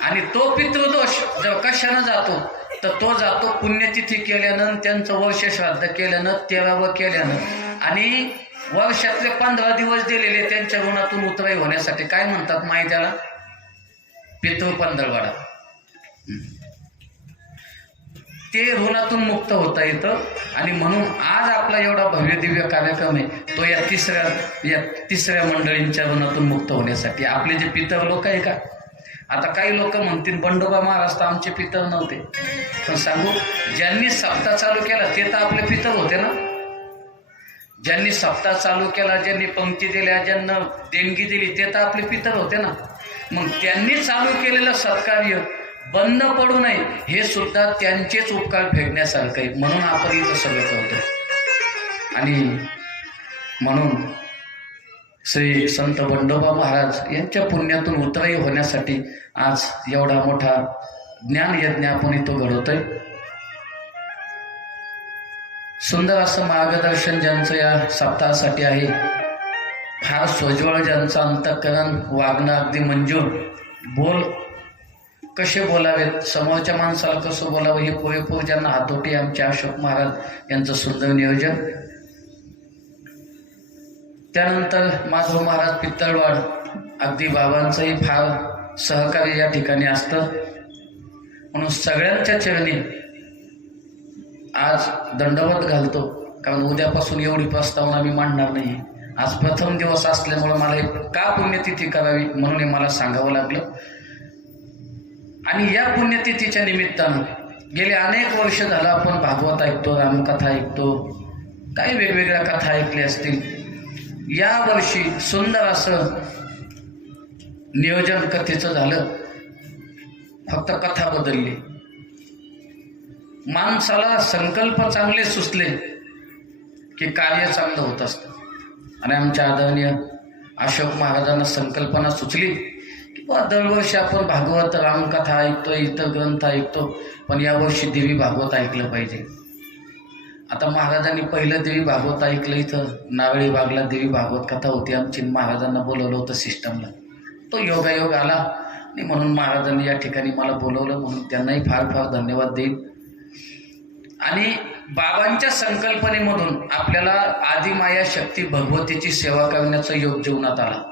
आणि तो पितृदोष जर कशानं जातो तर तो जातो पुण्यतिथी केल्यानं, त्यांचं वर्ष श्राद्ध केल्यानं, 13वं केल्यानं. आणि वर्षातले 15 दिवस दिलेले त्यांच्या ऋणातून उतराई होण्यासाठी. काय म्हणतात माहिती त्याला? पितृ पंधरवडा. ते ऋणातून मुक्त होता येतं. आणि म्हणून आज आपला एवढा भव्य दिव्य कार्यक्रम आहे तो या तिसऱ्या मंडळींच्या ऋणातून मुक्त होण्यासाठी. आपले जे पितर लोक आहे का, आता काही लोक म्हणतील बंडोबा महाराज तर आमचे पितर नव्हते. पण सांगू, ज्यांनी सप्ताह चालू केला ते तर आपले पितर होते ना. ज्यांनी सप्ताह चालू केला, ज्यांनी पंक्ती दिल्या, ज्यांना देणगी दिली ते तर आपले पितर होते ना. मग त्यांनी चालू केलेलं सत्कार्य बंद पडू नये हे सुद्धा त्यांचेच उपकार फेडण्यासारखं आहे. म्हणून आपण इथं सगळं करतो. आणि म्हणून श्री संत बंडोबा महाराज यांच्या पुण्यातून उतराई होण्यासाठी आज एवढा मोठा ज्ञानयज्ञ आपण इथं घडवतोय. सुंदर असं मार्गदर्शन ज्यांचं या सप्ताहासाठी आहे, फार सोज्वळ ज्यांचं अंतःकरण, वागणं अगदी मंजूर, बोल कसे बोलावेत, समोरच्या माणसाला कसं बोलावं हे पुरेपूर ज्यांना हातोटी आमचे अशोक महाराज यांचं सुंदर नियोजन. त्यानंतर माधव महाराज पित्तळवाड, अगदी बाबांचंही फार सहकार्य या ठिकाणी असतं. म्हणून सगळ्यांच्या चरणी आज दंडवत घालतो. कारण उद्यापासून एवढी प्रस्तावना मी मांडणार नाही. आज प्रथम दिवस असल्यामुळं मला एक का पुण्यतिथी करावी म्हणून हे मला सांगावं लागलं. आणि या पुण्यतिथीच्या निमित्तानं गेले अनेक वर्ष झालं आपण भागवत ऐकतो, रामकथा ऐकतो, काही वेगवेगळ्या कथा ऐकल्या असतील. या वर्षी सुंदर असं नियोजन कथेचं झालं. फक्त कथा बदलली. माणसाला संकल्प चांगले सुचले की कार्य चांगलं होत असतं. आणि आमच्या आदरणीय अशोक महाराजांना संकल्पना सुचली की बा दरवर्षी आपण भागवत रामकथा ऐकतो, इतर ग्रंथ ऐकतो, पण यावर्षी देवी भागवत ऐकलं पाहिजे. आता महाराजांनी पहिलं देवी भागवत ऐकलं. इथं नारळी बागला देवी भागवत कथा होती आमची. महाराजांना बोलवलं होतं सिस्टमला. तो योगायोग आला आणि म्हणून महाराजांनी या ठिकाणी मला बोलवलं, म्हणून त्यांनाही फार फार धन्यवाद देईन. आणि बाबांच्या संकल्पनेमधून आपल्याला आदिमाया शक्ती भगवतीची सेवा करण्याचा योग जीवनात आला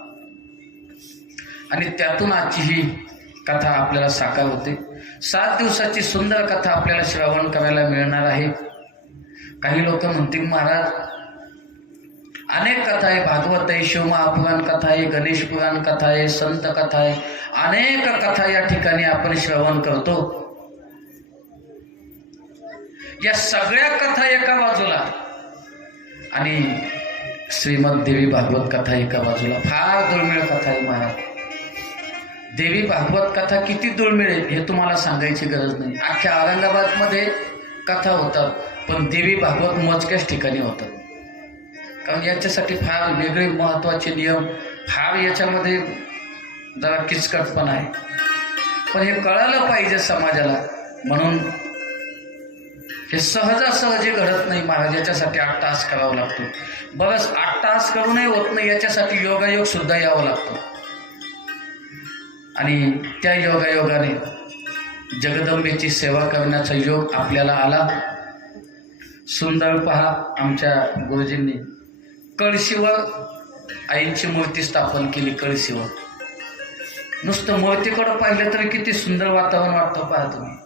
आणि त्यातून आजची ही कथा आपल्याला साकार होते. 7 दिवसाची सुंदर कथा आपल्याला श्रवण करायला मिळणार आहे. काही लोक म्हणतील महाराज अनेक कथा आहे, भागवत आहे, शिवमहापुराण कथा आहे, गणेश पुराण कथा आहे, संत कथा आहे, अनेक कथा या ठिकाणी आपण श्रवण करतो. या सगळ्या कथा एका बाजूला आणि श्रीमद देवी भागवत कथा एका बाजूला. फार दुर्मिळ कथा आहे महाराज. देवी भागवत कथा किती दुर्मिळ आहे हे तुम्हाला सांगायची गरज नाही. अख्ख्या औरंगाबादमध्ये कथा होतात, पण देवी भागवत मोजक्याच ठिकाणी होतात. कारण याच्यासाठी फार वेगळे महत्त्वाचे नियम, फार याच्यामध्ये जरा किचकटपणा आहे. पण हे कळालं पाहिजे समाजाला, म्हणून हे सहजासहजी घडत नाही महाराज. याच्यासाठी 8 तास करावं लागतो. बरंच 8 तास करूनही होत नाही. याच्यासाठी योगायोग सुद्धा यावं लागतो. आणि त्या योगायोगाने जगदंबेची सेवा करण्याचा योग आपल्याला आला. सुंदर पहा, आमच्या गुरुजींनी कळशीवर आईंची मूर्ती स्थापन केली. कळशीवर नुसतं मूर्तीकडं पाहिलं तरी किती सुंदर वातावरण वाटतं पहा तुम्ही.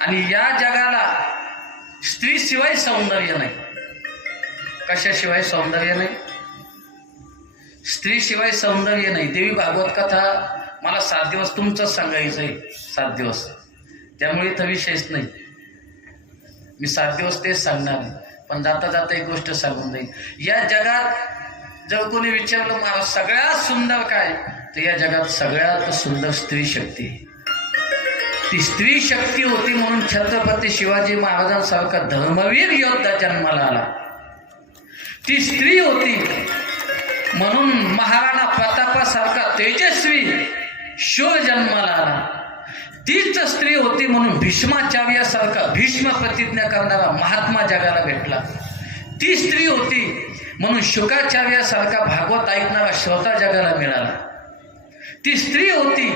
आणि या जगाला स्त्रीशिवाय सौंदर्य नाही. कशाशिवाय सौंदर्य नाही? स्त्रीशिवाय सौंदर्य नाही. देवी भागवत कथा मला 7 दिवस तुमचंच सांगायचं आहे. 7 दिवस, त्यामुळे तर विषयच नाही. मी 7 दिवस तेच सांगणार आहे. पण जाता जाता एक गोष्ट सांगून जाईल. या जगात जर कोणी विचारलं मला सगळ्यात सुंदर काय, तर या जगात सगळ्यात सुंदर स्त्री शक्ती. ती स्त्री शक्ती होती म्हणून छत्रपती शिवाजी महाराजांसारखा धर्मवीर योद्धा जन्माला आला. ती स्त्री होती म्हणून महाराणा प्रतापासारखा तेजस्वी शूर जन्माला आला. तीच स्त्री होती म्हणून भीष्माचार्यासारखा भीष्म प्रतिज्ञा करणारा महात्मा जगाला भेटला. ती स्त्री होती म्हणून शुकाचार्यासारखा भागवत ऐकणारा श्रोता जगाला मिळाला. ती स्त्री होती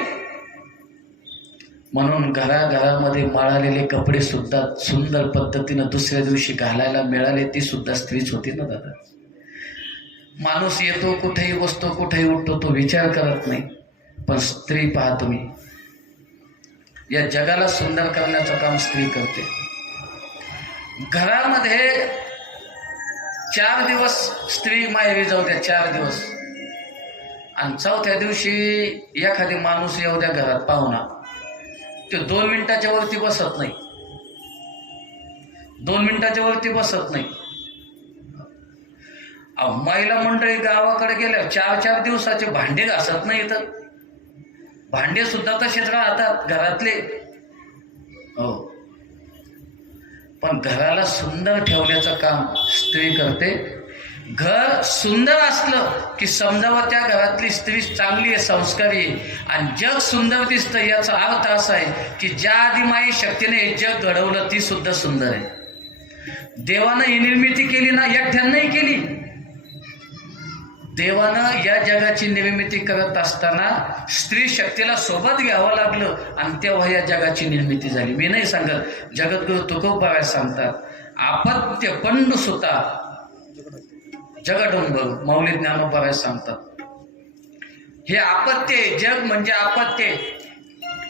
म्हणून घराघरामध्ये माळालेले कपडे सुद्धा सुंदर पद्धतीनं दुसऱ्या दिवशी घालायला मिळाले. ती सुद्धा स्त्रीच होती ना दादा. माणूस येतो कुठेही बसतो, कुठेही उठतो, तो विचार करत नाही. पण स्त्री पहा तुम्ही, या जगाला सुंदर करण्याचं काम स्त्री करते. घरामध्ये 4 दिवस स्त्री माहेरी जाऊ द्या, 4 दिवस, आणि 4थ्या दिवशी एखादी माणूस येऊ द्या घरात पाहुणा, तो 2 मिनिटाच्या वरती बसत नाही. 2 मिनिटाच्या वरती बसत नाही. महिला मंडळी गावाकडे गेल्या 4-4 दिवसाचे भांडे घासत नाही. तर भांडे सुद्धा तसेच राहतात घरातले. हो, पण घराला सुंदर ठेवण्याचं काम स्त्री करते. घर सुंदर असलं की समजावं त्या घरातली स्त्री चांगली आहे, संस्कारी आहे. आणि जग सुंदर दिसतं याचा अर्थ असा आहे की ज्या आदिमाई शक्तीने हे जग घडवलं ती सुद्धा सुंदर आहे. देवानं ही निर्मिती केली ना, एकट्यानं केली. देवानं या जगाची निर्मिती करत असताना स्त्री शक्तीला सोबत घ्यावं लागलं आणि तेव्हा या जगाची निर्मिती झाली. मी नाही सांगत, जगद्गुरु तुकोबाराय सांगतात, आपत्य पंडू सुता जगडोंबर, मौली ज्ञानोबाराय सांगतात. हे आपत्य, जग म्हणजे आपत्य.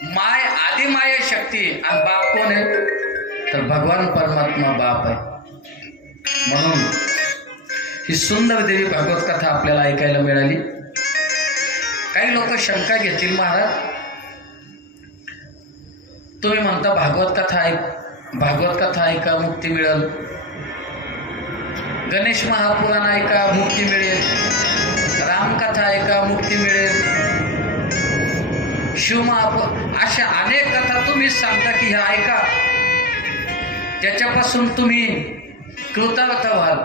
माय आदिमाय शक्ती आणि बाप कोण आहे? तर भगवान परमात्मा बाप आहे. म्हणून ही सुंदर देवी भागवत कथा आपल्याला ऐकायला मिळाली. काही लोक शंका घेतील, महाराज तुम्ही म्हणता भागवत कथा ऐका मुक्ती मिळेल, गणेश महापुराण ऐका मुक्ती मिळेल, रामकथा ऐका मुक्ती मिळेल, शिवमहापुराण, अशा अनेक कथा तुम्हीच सांगता की ह्या ऐका, त्याच्यापासून तुम्ही कृतार्थ व्हाल.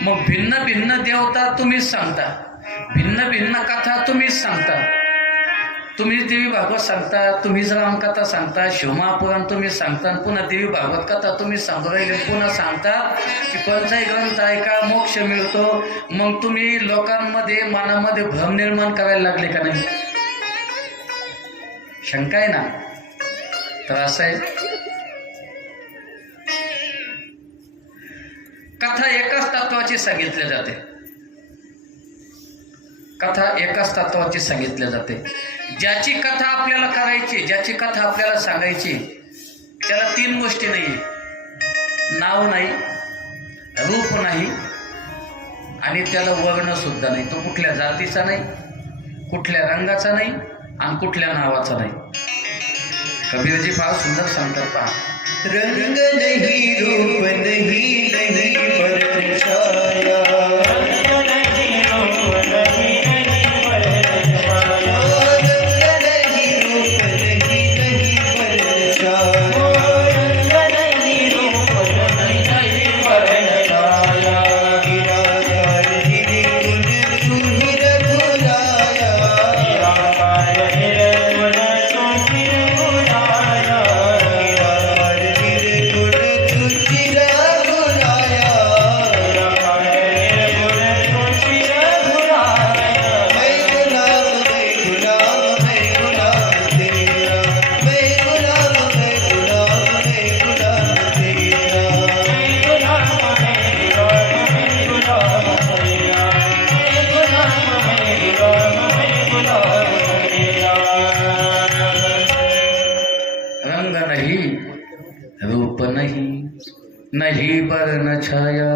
मग भिन्न भिन्न देवता तुम्हीच सांगता, भिन्न भिन्न कथा तुम्हीच सांगता, तुम्हीच देवी भागवत सांगता, तुम्हीच रामकथा सांगता, शिवमहापुराण तुम्हीच सांगता, पुन्हा देवी भागवत कथा तुम्हीच सांगू राहिले, पुन्हा सांगता की कोणताही ग्रंथ ऐका मोक्ष मिळतो. मग तुम्ही लोकांमध्ये मनामध्ये भ्रम निर्माण करायला लागले का नाही? शंका आहे ना? तर असं आहे, कथा एकाच तत्वाची सांगितली जाते, कथा एकाच तत्वाची सांगितली जाते. ज्याची कथा आपल्याला करायची, ज्याची कथा आपल्याला सांगायची, त्याला तीन गोष्टी नाही, नाव नाही, रूप नाही आणि त्याला वर्ण सुद्धा नाही. तो कुठल्या जातीचा नाही, कुठल्या रंगाचा नाही आणि कुठल्या नावाचा नाही. कबीरजी फार सुंदर सांगतात पहा, रंग नहीं रूप नहीं नहीं परछाया, नहीं वर्ण छाया,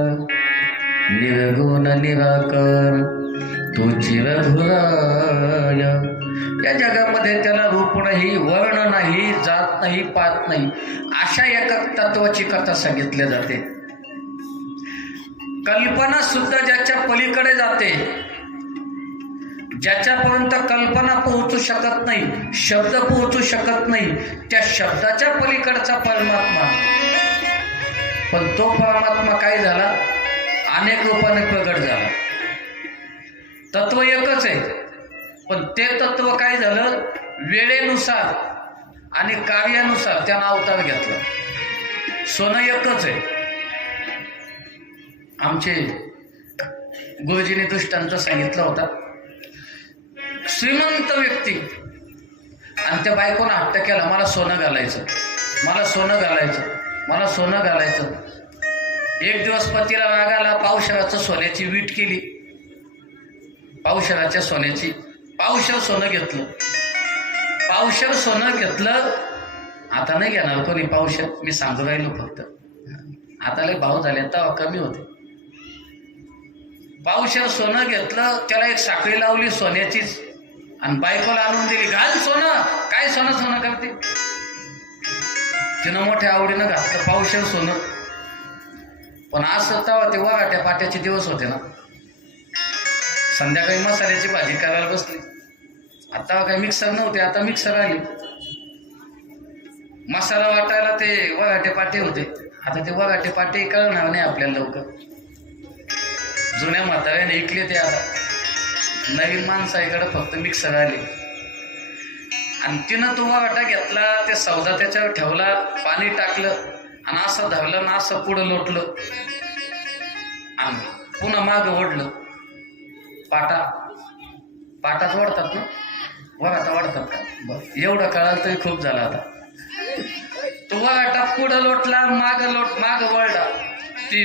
निर्गुण निराकार तो चिरधुराया. या जगामध्ये त्याला रूप नाही, वर्ण नाही, जात नाही, पात नाही, अशा एका तत्वाची कथा सांगितली जाते. कल्पना सुद्धा ज्याच्या पलीकडे जाते, ज्याच्यापर्यंत कल्पना पोहोचू शकत नाही, शब्द पोहोचू शकत नाही, त्या शब्दाच्या पलीकडचा परमात्मा. पण तो परमात्मा काय झाला? अनेक रूपाने प्रगट झाला. तत्व एकच आहे, पण ते तत्व काय झालं? वेळेनुसार आणि कार्यानुसार त्यानं अवतार घेतला. सोनं एकच आहे. आमचे गुरुजींनी दृष्टांत सांगितला होता, श्रीमंत व्यक्ती आणि त्या बायकोनं हट्ट केला, मला सोनं घालायचं, मला सोनं घालायचं, मला सोनं घालायचं. एक दिवस पतीला राग आला, पावशेराचं सोन्याची वीट केली, पावशेराच्या सोन्याची, पावशेर सोनं घेतलं, पावशेर सोनं घेतलं. आता नाही घेणार कोणी पावशेर, मी सांगू राहिलो फक्त, आता लय भाव झाले, तेव्हा कमी होते. पावशेर सोनं घेतलं, त्याला एक साखळी लावली सोन्याचीच आणि बायकोला आणून दिली, घाल सोनं. काय सोनं सोनं करते? तिनं मोठ्या आवडीनं घातलं पावशेर सोनं. पण असं तेव्हा ते वराट्या पाट्याचे दिवस होते ना, संध्याकाळी मसाल्याची भाजी करायला बसली. आता काही मिक्सर नव्हते, आता मिक्सर आली. मसाला वाटायला ते वराटे पाटे होते, आता ते वराटे पाटे कळणार नाही आपल्याला लवकर. जुन्या म्हाताऱ्याने ऐकले ते, आता नवीन माणसाकडे फक्त मिक्सर आली. आणि तिनं तो वराटा घेतला, ते सौदा त्याच्यावर ठेवला, पाणी टाकलं आणि असं धरलं ना, असं पुढं लोटलं आणि पुन्हा मागं ओढलं. पाटात ओढतात ना, वराटा ओढतात का? बरं, एवढं कळालं तरी खूप झालं. आता तो वराटा पुढं लोटला, मागं वळला. ती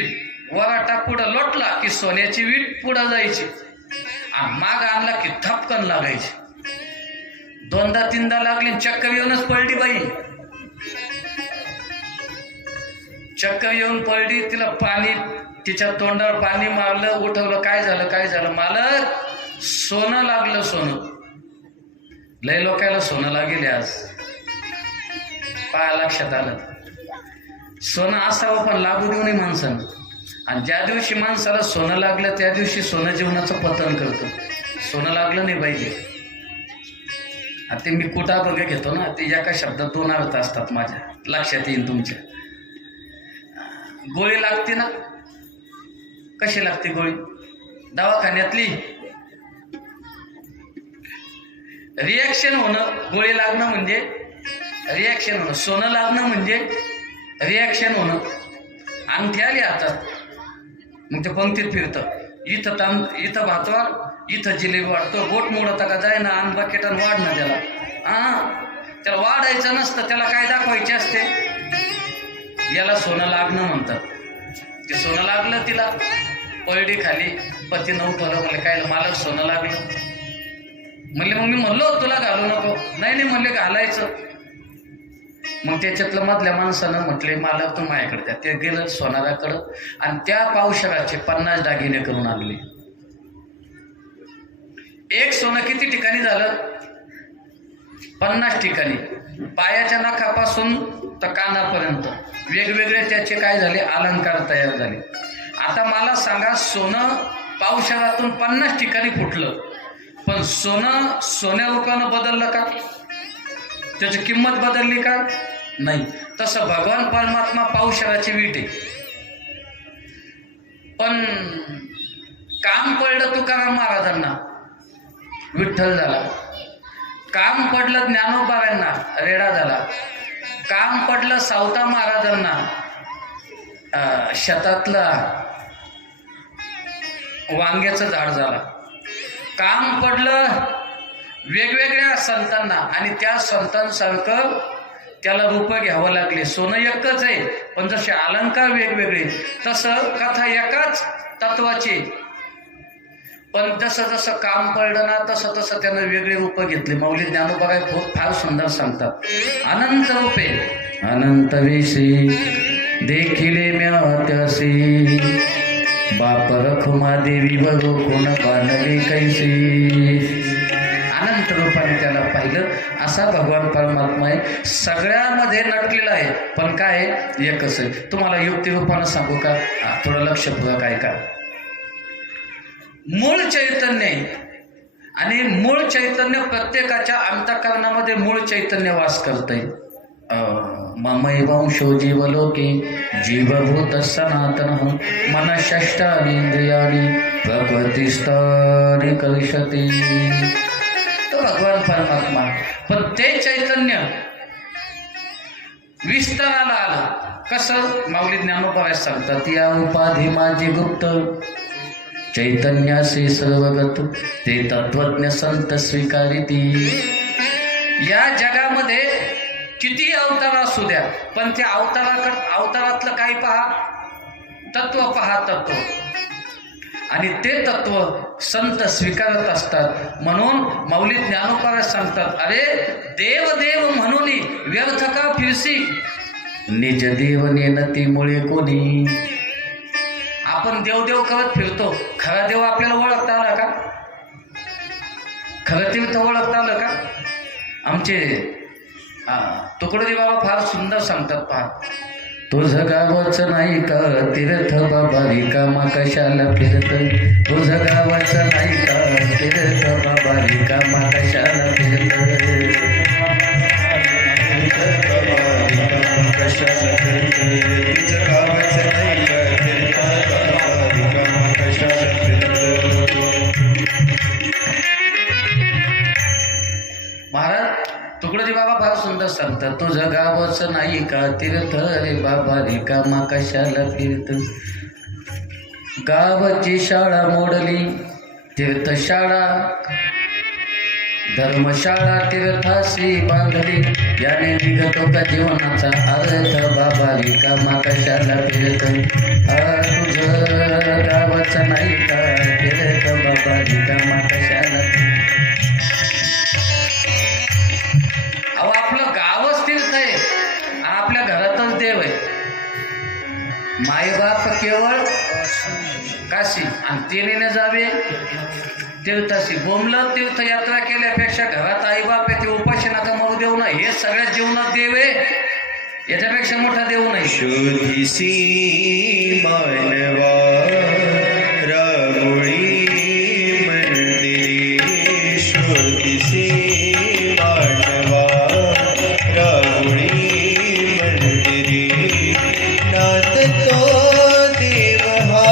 वराटा पुढं लोटला की सोन्याची वीट पुढं जायची आणि माग आणला की थपकन लागायची. दोनदा तीनदा लागली, चक्कर येऊनच पडली बाई. चक्कर येऊन पडली, तिला पाणी, तिच्या तोंडावर पाणी मारलं, उठवलं. काय झालं मालक? सोनं लागलं. सोनं लय लोकायला सोनं लागेल आज. पाया लक्षात आलं. सोनं असावं पण लागू देऊ नये माणसानं. आणि ज्या दिवशी माणसाला सोनं लागलं त्या दिवशी सोनं जीवनाचं पतन करतं. सोनं लागलं नाही पाहिजे. आता ते मी कुठं बघ घेतो ना, ते एका शब्दात 2 अर्थ असतात. माझ्या लक्षात येईल तुमच्या. गोळी लागते ना, कशी लागते गोळी? दवाखान्यातली रिॲक्शन होणं, गोळी लागणं म्हणजे रिॲक्शन होणं. सोनं लागणं म्हणजे रिॲक्शन होणं. अंगठी आली हातात, मग ते पंक्तीत फिरतं. इथं भातवार, इथं जिलेबी वाढतो. बोट मोडता का जाय ना, अन बकेटन वाढ ना त्याला. त्याला वाढायचं नसतं, त्याला काय दाखवायचे असते? याला सोनं लागणं म्हणतात. ते सोनं लागलं तिला, पळडी खाली. पती नव्हतं म्हणले, काय मालक सोनं लागलं. म्हणले मग मी म्हणलो तुला घालू नको. नाही म्हणले घालायचं. मग त्याच्यातलं मधल्या माणसानं म्हटले मालक तू माझ्याकडे द्या. ते गेलं सोनाराकडं आणि त्या पावशेराचे 50 दागिने करून आणले. एक सोनं किती ठिकाणी झालं? 50 ठिकाणी. पायाच्या नखापासून तर कानापर्यंत वेगवेगळे त्याचे काय झाले? अलंकार तयार झाले. आता मला सांगा, सोनं पावशेरातून 50 ठिकाणी फुटलं, पण सोनं सोन्या रूपानं बदललं का? त्याची किंमत बदलली का? नाही. तसं भगवान परमात्मा पावशेराची वीट आहे. पण काम पडलं तुकाराम महाराजांना, विठ्ठल झाला. काम पडलं ज्ञानोबारांना, रेडा झाला. काम पडलं सावता महाराजांना, शेतातला वांग्याचं झाड झाला. काम पडलं वेगवेगळ्या संतांना, आणि त्या संतांसारखं त्याला रूप घ्यावं लागले. सोनं एकच आहे, पण जसे अलंकार वेगवेगळे, तसं कथा एकाच तत्वाची, पण जसं जसं काम पडलं ना तसं तसं त्यानं वेगळे रूप घेतले. माऊली ज्ञानोबा काय खूप फार सुंदर सांगतात. अनंत रूपे अनंत वेशी देखिले म्यात्यासी, बाप रखुमा देवी बरो कोण पानले कैसी. अनंत रूपाने त्याला पाहिलं. असा भगवान परमात्मा आहे, सगळ्यामध्ये नटलेला आहे, पण काय एकच आहे. तुम्हाला युक्ती रूपानं सांगू का? थोडं लक्षपूर्वक ऐका. मूळ चैतन्य आणि मूळ चैतन्य प्रत्येकाच्या अंतःकरणामध्ये मूळ चैतन्य वास करतंय. ममैवंशो जीवलोके जीवभूत सनातन मनःषष्ठानि इंद्रियाणि प्रकृतिस्थानि करिष्यति. तो भगवान परमात्मा. पण ते चैतन्य विस्ताराला आलं कसं? माऊली ज्ञानोबा सांगतात, या उपाधी माझी गुप्त चैतन्यासे सर्वगत ते तत्वज्ञ संत स्वीकारिती. या जगामध्ये किती अवतार असू द्या, पण त्या अवतारातलं काय पहा? तत्व पहा, तत्व. आणि ते तत्व संत स्वीकारत असतात. म्हणून माऊली ज्ञानोबा सांगतात, अरे देव देव म्हणून व्यर्थ का फिरसी, निज देव नेनती मुळे कोणी. आपण देवदेव करत फिरतो, खरा देव आपल्याला ओळखता आला का? खरं तीर्थ ओळखता आलं का? आमचे तुकडोजी बाबा फार सुंदर सांगतात पहा. तुझं गावाचं नाही का तीर्थ बाबा रिकामा कशाला फिरत. तुझं गावाचं नाही का तीर्थ बाबा रिकामा कशाला फिरत. कशाला फिरत. तुझं गावाचं नाही का तीर्थ बाबा रिकामा कशाला फिरत. महाराज तुकडोजी बाबा फार सुंदर सांगतात, तुझं गावाचं नाही का तीर्थ रे बाबा रिकामा कशाला फिरत. गावाची शाळा मोडली तीर्थशाळा, धर्मशाळा तीर्थाशी बांधली, याने निघतो का जीवनाचा अर्थ बाबा रिकामा कशाला फिरत. तुझं गावाचं नाही का तीर्थ बाबा रिकामा कशाला. अहो आपलं गावच तीर्थ आहे आणि आपल्या घरातच देव आहे. मायबाप केवळ काशी आणि तिने जावे तीर्थाशी. बोंबलत तीर्थयात्रा केल्यापेक्षा घरात आईबाप आहे ते उपाशी नका मरू देऊ ना, हे सगळ्यात जीवनात देव आहे, याच्यापेक्षा मोठा देव नाही. शोधिसी मानवा रामुळी मंदिरे, शोधिसी मानवा रामुळी मंदिरे, नाथ तो देव हा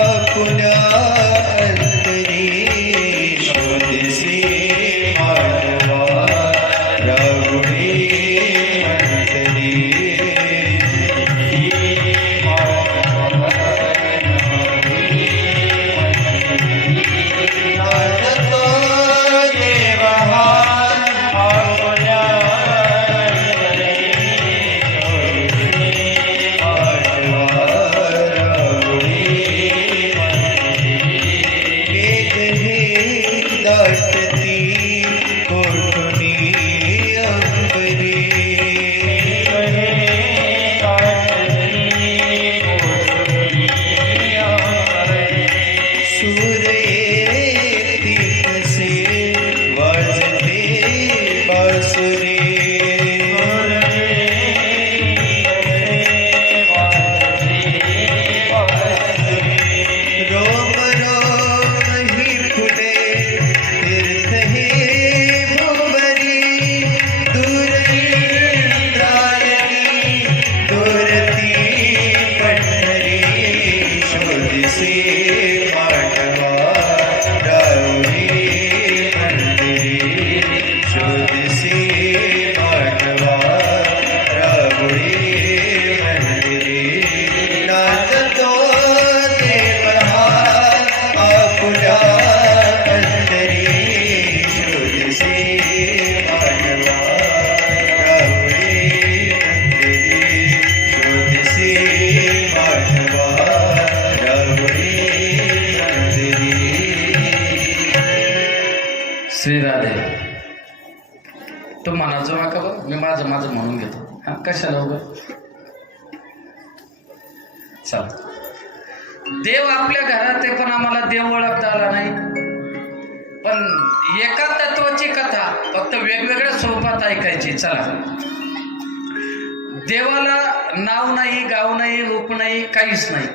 आपुल्या अंतरी, शोधिसी मानवा रामुळी श्रीराधे. तो म्हणायचो नका बरं, मी माझं म्हणून घेतो. हा कशाला उगं चल. देव आपल्या घरात आहे पण आम्हाला देव ओळखता आला नाही. पण एका तत्वाची कथा फक्त वेगवेगळ्या स्वरूपात ऐकायची. चला, देवाला नाव नाही, गाव नाही, रूप नाही, काहीच नाही.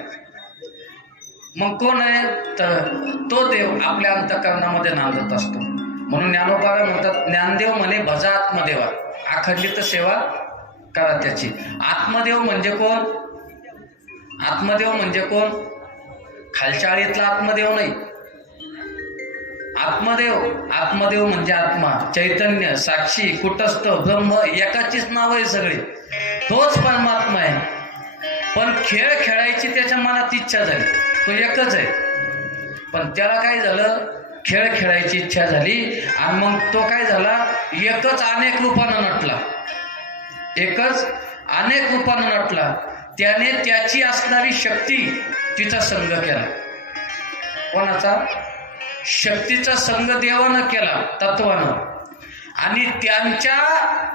मग कोण आहे तर तो देव आपल्या अंतःकरणामध्ये नांदत असतो. म्हणून ज्ञानोबा म्हणतात, ज्ञानदेव म्हणे भजा आत्मदेवा, अखंडित सेवा करा त्याची. आत्मदेव म्हणजे कोण? आत्मदेव म्हणजे कोण? खालच्या आळीतला आत्मदेव नाही. आत्मदेव म्हणजे आत्मा, चैतन्य, साक्षी, कुटस्थ, ब्रह्म, एकाचीच नाव आहे सगळी. तोच परमात्मा आहे. पण खेळ खेळायची त्याच्या मनात इच्छा झाली, तो एकच आहे. पण त्याला काय झालं, खेळ खेळायची इच्छा झाली आणि मग तो काय झाला, एकच अनेक रूपानं नटला. एकच अनेक रूपानं नटला. त्याने त्याची असणारी शक्ती तिचा संग केला. कोणाचा? शक्तीचा संग देवानं केला तत्वानं. आणि त्यांच्या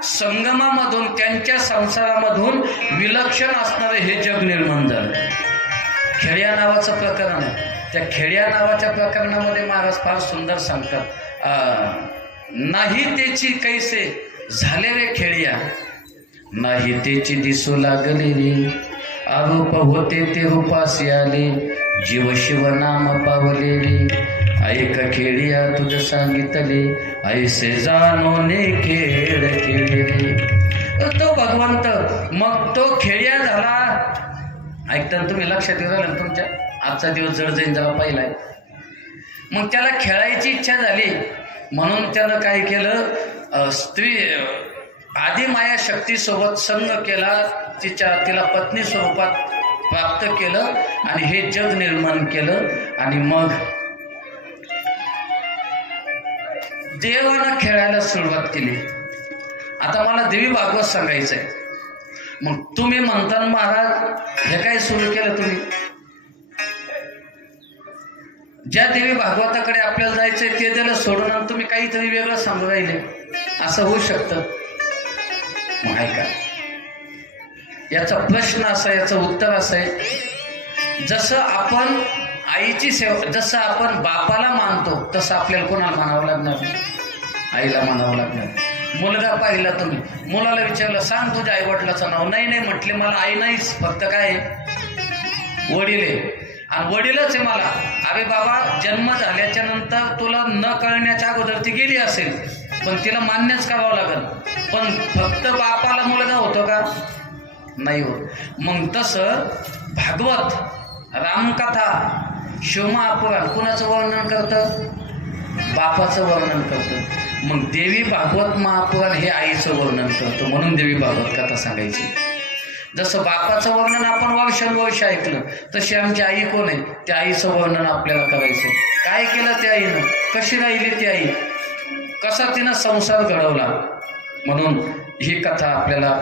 संगमामधून, त्यांच्या संसारामधून विलक्षण असणारे हे जग निर्माण झालं. खेड्या नावाचं प्रकरण आहे. त्या खेड्या नावाच्या प्रकरणामध्ये महाराज फार सुंदर सांगतात, नाही त्याची कैसे झालेले खेड्या, नाही त्याची दिसू लागलेली, आरोप होते ते रूपासी आले, जीव शिव नाम पावलेली, ऐक खेडिया तुझ सांगितले, ऐसे जानोने खेळ खेळले. तो भगवंत मग तो खेड्या झाला. ऐकताना तुम्ही लक्षात येऊ तुमच्या आजचा दिवस जड जाईन जेव्हा पहिला आहे. मग त्याला खेळायची इच्छा झाली म्हणून त्यानं काय केलं, स्त्री आदिमाया शक्तीसोबत संग केला, तिला पत्नी स्वरूपात प्राप्त केलं आणि हे जग निर्माण केलं. आणि मग देवानं खेळायला सुरुवात केली. आता मला देवी भागवत सांगायचं आहे. मग तुम्ही म्हणता महाराज हे काय सुरू केलं तुम्ही? ज्या देवी भागवताकडे आपल्याला जायचंय ते दिलं सोडून आणि तुम्ही काहीतरी वेगळं सांगू राहिले, असं होऊ शकतं? मग ऐका, याचा प्रश्न असा, याचं उत्तर असं आहे, जसं आपण आईची सेवा, जसं आपण बापाला मानतो तसं आपल्याला कोणाला मानावं लागणार नाही? आईला मानावं लागणार. मुलगा पाहिला तुम्ही, मुलाला विचारलं सांग तुझ्या आई वडिलाचं नाव, नाही नाही म्हटले मला आई नाहीच, फक्त काय वडील आहे आणि वडीलच आहे मला. अरे बाबा, जन्म झाल्याच्या नंतर तुला न कळण्याच्या अगोदर ती गेली असेल, पण तिला मान्यच करावं लागेल. पण फक्त बापाला मुलगा होतो का? नाही होत. मग तसं भागवत, रामकथा, शिवमहापुराण कुणाचं वर्णन करतं? बापाचं वर्णन करतं. मग देवी भागवत महापुराण हे आईचं वर्णन करतं, म्हणून देवी भागवत कथा सांगायची. जसं बापाचं वर्णन आपण वर्षानुवर्ष ऐकलं, तशी आमची आई कोण आहे त्या आईचं वर्णन आपल्याला करायचं. काय केलं त्या आईनं, कशी राहिली ती आई, कसा तिनं संसार घडवला, म्हणून ही कथा आपल्याला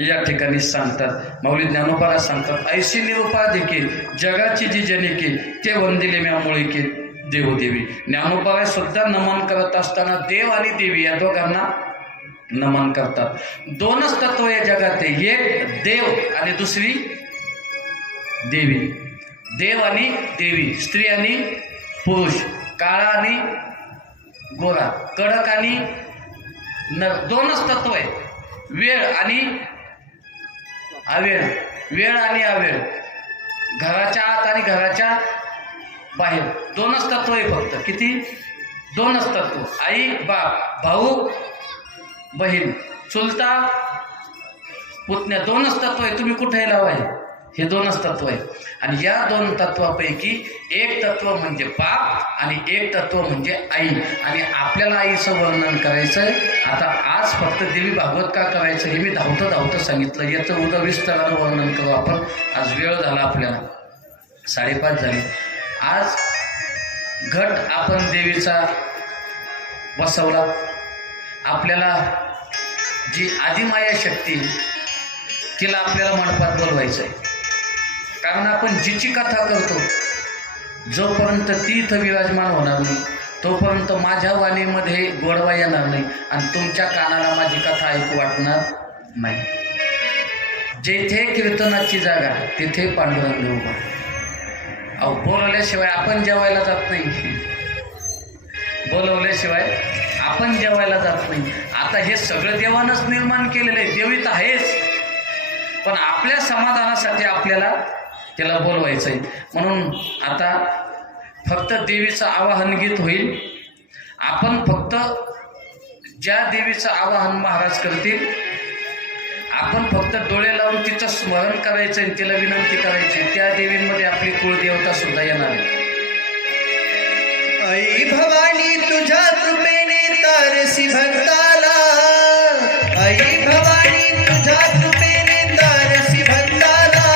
या ठिकाणी सांगतात. माऊली ज्ञानोबाला सांगतात, ऐशी निरुपाधिके जगाची जी जनिके ते वंदिले म्यामुळे के देवदेवी. ज्ञानोबाला सुद्धा नमन करत असताना देव आणि देवी या दोघांना नमन करतात. दोनच तत्व या जगात आहे, एक देव आणि दुसरी देवी. देव आणि देवी, स्त्री आणि पुरुष, काळा आणि गोरा, कडक आणि नर, दोनच तत्व आहे. वेळ आणि अवेळ, वेळ आणि अवेळ, घराच्या आत आणि घराच्या बाहेर, दोनच तत्व आहे फक्त. किती? दोनच तत्व. आई बाप, भाऊ बहीण, चुलता पुतण्या, दोनच तत्व आहे. तुम्ही कुठे लावाय? हे दोनच तत्व आहे. आणि या दोन तत्वापैकी एक तत्व म्हणजे बाप आणि एक तत्व म्हणजे आई. आणि आपल्याला आईचं वर्णन करायचं आहे. आता आज फक्त देवी भागवत का करायचं हे मी धावतं सांगितलं. याचं उद्या विस्तारानं वर्णन करू आपण. आज वेळ झाला, आपल्याला 5:30 झाले. आज घट आपण देवीचा बसवला. आपल्याला जी आदिमाया शक्ती, तिला आपल्याला मंडपात बोलवायचं आहे. कारण आपण जिची कथा करतो, जोपर्यंत ती इथं विराजमान होणार नाही तोपर्यंत माझ्या वाणीमध्ये गोडवा येणार नाही आणि तुमच्या कानाला माझी कथा ऐकू वाटणार नाही. जेथे कीर्तनाची जागा तिथे पांडुरंग उभा. अहो, बोलवल्याशिवाय आपण जेवायला जात नाही, बोलवल्याशिवाय आपण जेवायला जात नाही. आता हे सगळं देवानंच निर्माण केलेलं आहे, देवीत आहेच, पण आपल्या समाधानासाठी आपल्याला त्याला बोलवायचं आहे. म्हणून आता फक्त देवीचं आवाहन गीत होईल. आपण फक्त ज्या देवीचं आवाहन महाराज करतील आपण फक्त डोळे लावून तिचं स्मरण करायचं आणि तिला विनंती करायची. त्या देवींमध्ये आपली कुळदेवता सुद्धा येणार आहे. आई भवानी तुझ्या कृपेने तारसी भक्ताला, आई भवानी तुझ्या कृपेने तारसी भक्ताला,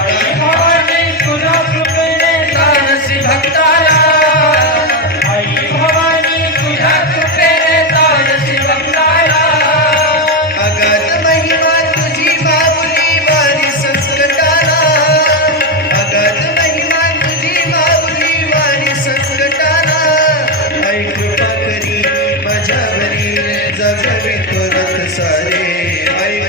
आई भवानी तुझ्या कृपेने तारसी भक्ताला, आई भवानी तुझ्या कृपेने तारसी भक्ताला. अगाध महिमा तुझी माऊली वारी संस्कटाला, अगाध महिमा तुझी माऊली वारी संस्कटाला. आई कृपा करी माझ्यावरी जगवितो रथ सारे, आई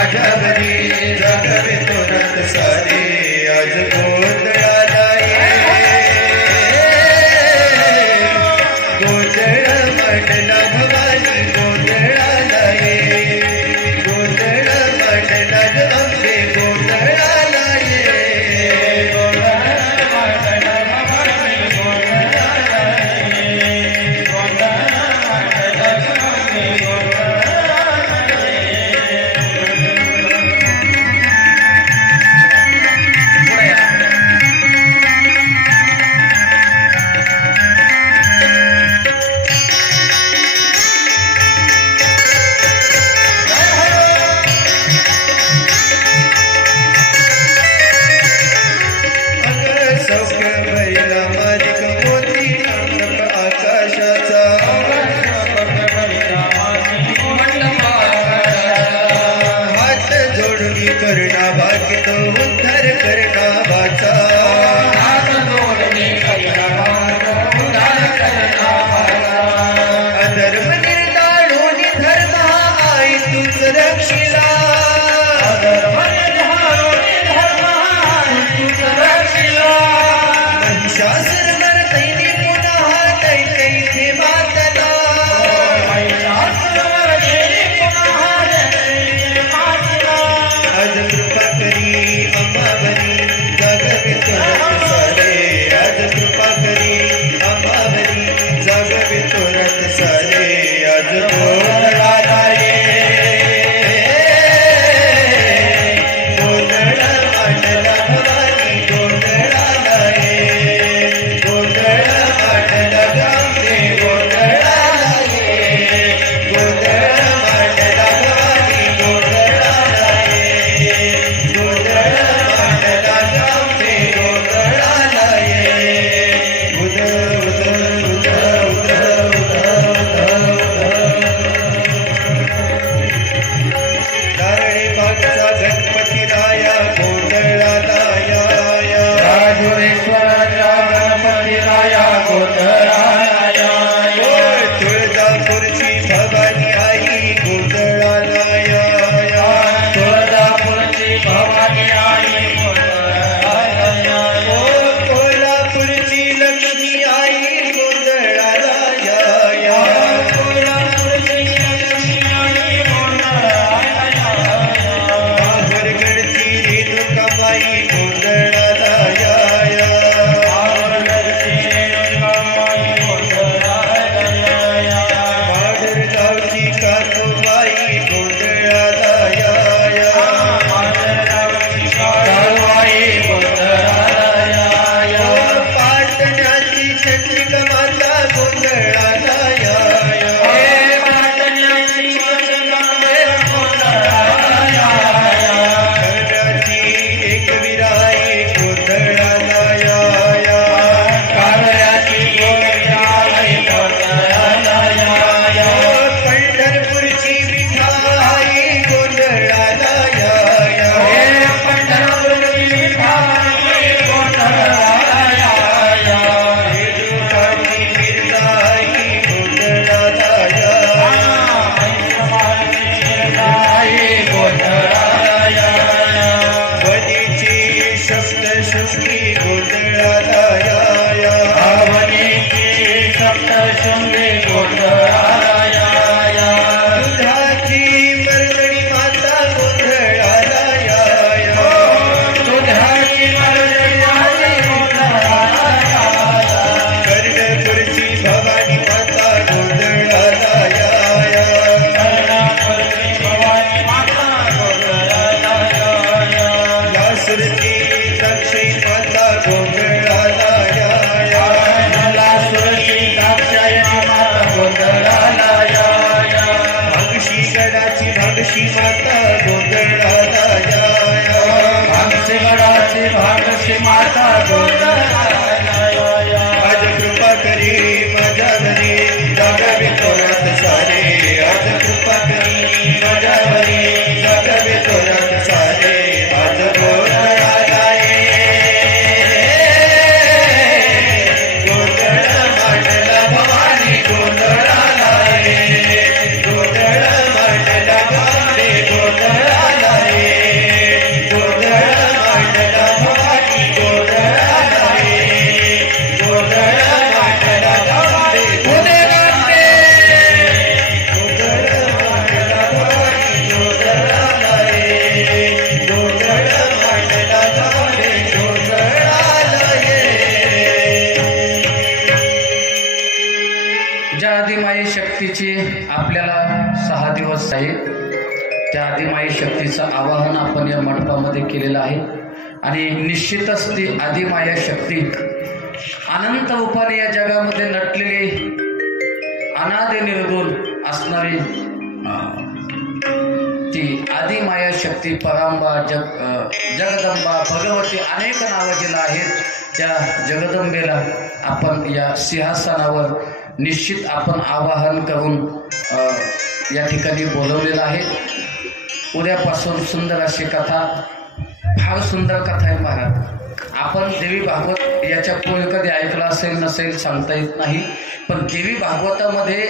माझ्यावरी जागवे तोरण सारे आज गोंधळाला ये गोंधळ मांडला भवानी गोंधळाला ये गोंधळ मांडला ग अंबे गोंधळाला ये गोंधळ मांडला भवानी गोंधळाला ये गोंधळ मांडला भवानी गोंधळाला ये पुढे या. अग सौख्य भैला मालिक मोती मंडप आकाशाचा हात जोडून करणा भागितो उद्धार करणा वाचा अधर्म निर्दाळून धर्म आई तूच रक्षिला महिषासुर मर्दिनी पुन्हा कैकैथे मातला आज कृपा करी अंबावरी जागवे तोरण सारे आज कृपा करी अंबावरी जागवे तोरण सारे आज गोंधळाला ये गोंधळ मांडला भवानी गोंधळाला ये गोंधळ मांडला गांबे गोंधळाला ये गोंधळ मांडला भवानी गोंधळाला ये आपल्याला 6 दिवस आहे त्या आदिमाई शक्तीचं आवाहन आपण या मंडपामध्ये केलेलं आहे आणि निश्चितच ती आदिमाया शक्ती अनंत रूपाने या जगामध्ये नटलेली अनादि निर्गुण असणारी ती आदिमाया शक्ती परांबा जगदंबा भगवती अनेक नावं जिला आहेत त्या जगदंबेला आपण या सिंहासनावर निश्चित आपण आवाहन करून या ठिकाणी बोलवलेलं आहे. उद्यापासून सुंदर अशी कथा, फार सुंदर कथा आहे महाराज. आपण देवी भागवत याच्या पूर्वी कधी ऐकलं असेल नसेल सांगता येत नाही, पण देवी भागवतामध्ये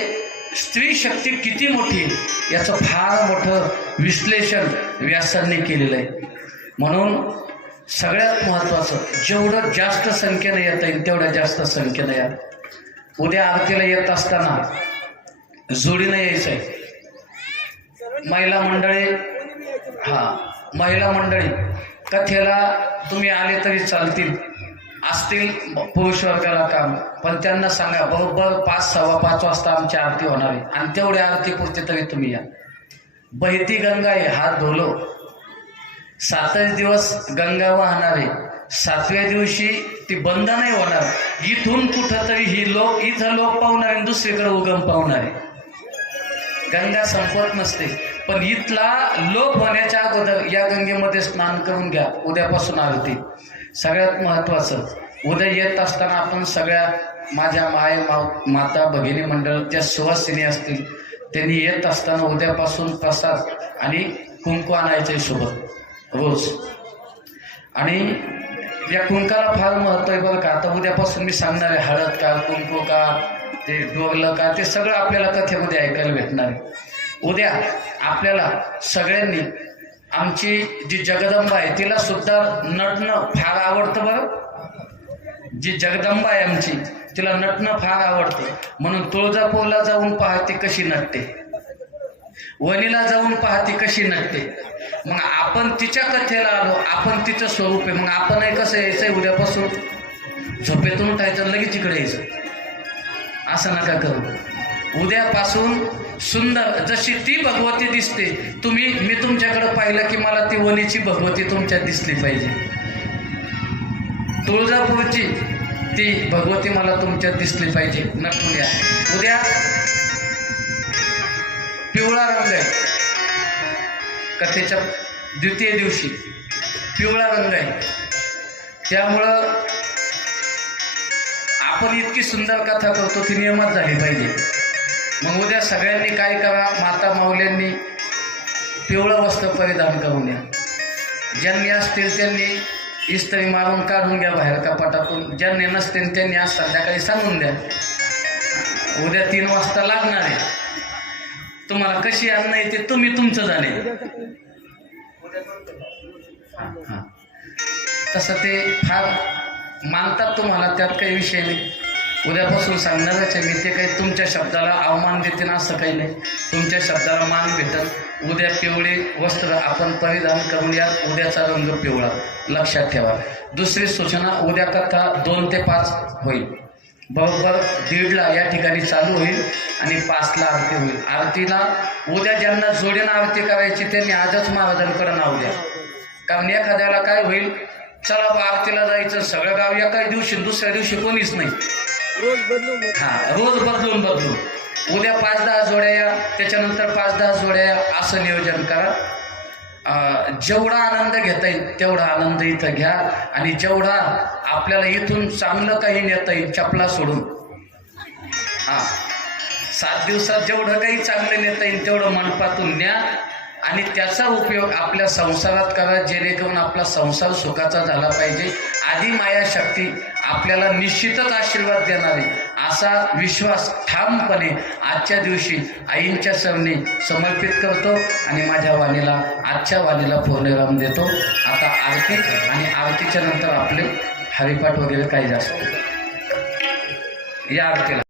स्त्री शक्ती किती मोठी याचं फार मोठं विश्लेषण व्यासांनी केलेलं आहे. म्हणून सगळ्यात महत्त्वाचं जेवढं जास्त संख्येनं येता येईल तेवढ्या जास्त संख्येनं या. उद्या आरतीला येत असताना जोडीनं यायचं आहे. महिला मंडळी महिला मंडळी कथेला तुम्ही आले तरी चालतील, असतील पुरुष वर्गाला काम, पण त्यांना सांगा बरोबर 5, 5:15 वाजता आमची आरती होणार आहे आणि तेवढ्या आरतीपुरते तरी तुम्ही या. बहती गंगा आहे, हात धुलो. 7 दिवस गंगा वाहणार आहे. 7व्या दिवशी ती बंद नाही होणार. इथून कुठं तरी इथं लोक पावणार आणि दुसरीकडे उगम पावणार आहे. गंगा संपत नसते, पण इथला लोप होण्याच्या अगोदर या गंगेमध्ये स्नान करून घ्या. उद्यापासून आरती. सगळ्यात महत्त्वाचं, उद्या येत असताना आपण सगळ्या माझ्या माता भगिनी मंडळ त्या सुवासिनी असतील, त्यांनी येत असताना उद्यापासून प्रसाद आणि कुंकू आणायचे सोबत रोज. आणि या कुंकाला फार महत्त्व आहे बरं का. आता उद्यापासून मी सांगणार आहे हळद का, कुंकू का, ते डोरलं का, ते सगळं आपल्याला कथेमध्ये ऐकायला भेटणार आहे. उद्या आपल्याला सगळ्यांनी आमची जी जगदंबा आहे तिला सुद्धा नटणं फार आवडतं बरं. जी जगदंबा आहे आमची तिला नटणं फार आवडतं. म्हणून तुळजापूरला जाऊन पहा ती कशी नटते, वणीला जाऊन पहा ती कशी नटते. मग आपण तिच्या कथेला आलो, आपण तिचं स्वरूप आहे. मग आपण कसं यायचंय, उद्यापासून झोपेतून उठायचं लगेच इकडे यायचं, असं नका करू. उद्यापासून सुंदर जशी ती भगवती दिसते, मी तुमच्याकडे पाहिलं की मला ती वणीची भगवती तुमच्यात दिसली पाहिजे. तुळजापूरची ती भगवती मला तुमच्यात दिसली पाहिजे. नटून या. उद्या पिवळा रंग आहे. कथेच्या द्वितीय दिवशी पिवळा रंग आहे. त्यामुळं आपण इतकी सुंदर कथा करतो ती नियमात झाली पाहिजे. मग उद्या सगळ्यांनी काय करा, माता माऊल्यांनी पिवळं वस्त्र परिधान करून या. ज्यांनी असतील त्यांनी इस्त्री मारून काढून घ्या बाहेर कपाटातून. ज्यांनी नसतील त्यांनी आज संध्याकाळी सांगून द्या. उद्या 3 वाजता लागणार आहे. तुम्हाला कशी अन्न येते तुम्ही तुमचं जाणे. तसं ते फार मानतात तुम्हाला, त्यात काही विषय नाही. उद्यापासून सांगणारच आहे मी. ते काही तुमच्या शब्दाला अवमान देते ना असं काही नाही. तुमच्या शब्दाला मान भेटत. उद्या पिवळे वस्त्र आपण परिधान करून या. उद्याचा रंग पिवळा लक्षात ठेवा. दुसरी सूचना, उद्या कथा 2 ते 5 होईल. बरोबर 1:30ला या ठिकाणी चालू होईल आणि 5ला आरती होईल. आरतीला उद्या ज्यांना जोडीनं आरती करायची त्यांनी आजच महाराजांकडे नाव द्या. कारण एखाद्याला काय होईल, चला बा आरतीला जायचं, सगळं गाव एकाच दिवशी, दुसऱ्या दिवशी कोणीच नाही. रोज बदलून उद्या 5-10 जोड्या या, त्याच्यानंतर 5-10 जोड्या या, असं नियोजन करा. जेवढा आनंद घेता येईल तेवढा आनंद इथं घ्या. आणि जेवढा आपल्याला इथून चांगलं काही नेता येईल चपला सोडून, 7 दिवसात जेवढं काही चांगलं नेता येईल तेवढं मंडपातून न्या आणि त्याचा उपयोग आपल्या संसारात करा, जेणेकरून आपला संसार सुखाचा झाला पाहिजे. आदिमाया शक्ती आपल्याला निश्चितच आशीर्वाद देणार आहे असा विश्वास ठामपणे आजच्या दिवशी आईंच्या चरणी समर्पित करतो आणि माझ्या वाणीला, आजच्या वाणीला पूर्णविराम देतो. आता आरती आणि आरतीच्या नंतर आपले हरिपाठ वगैरे काही जास्त या आरतीला.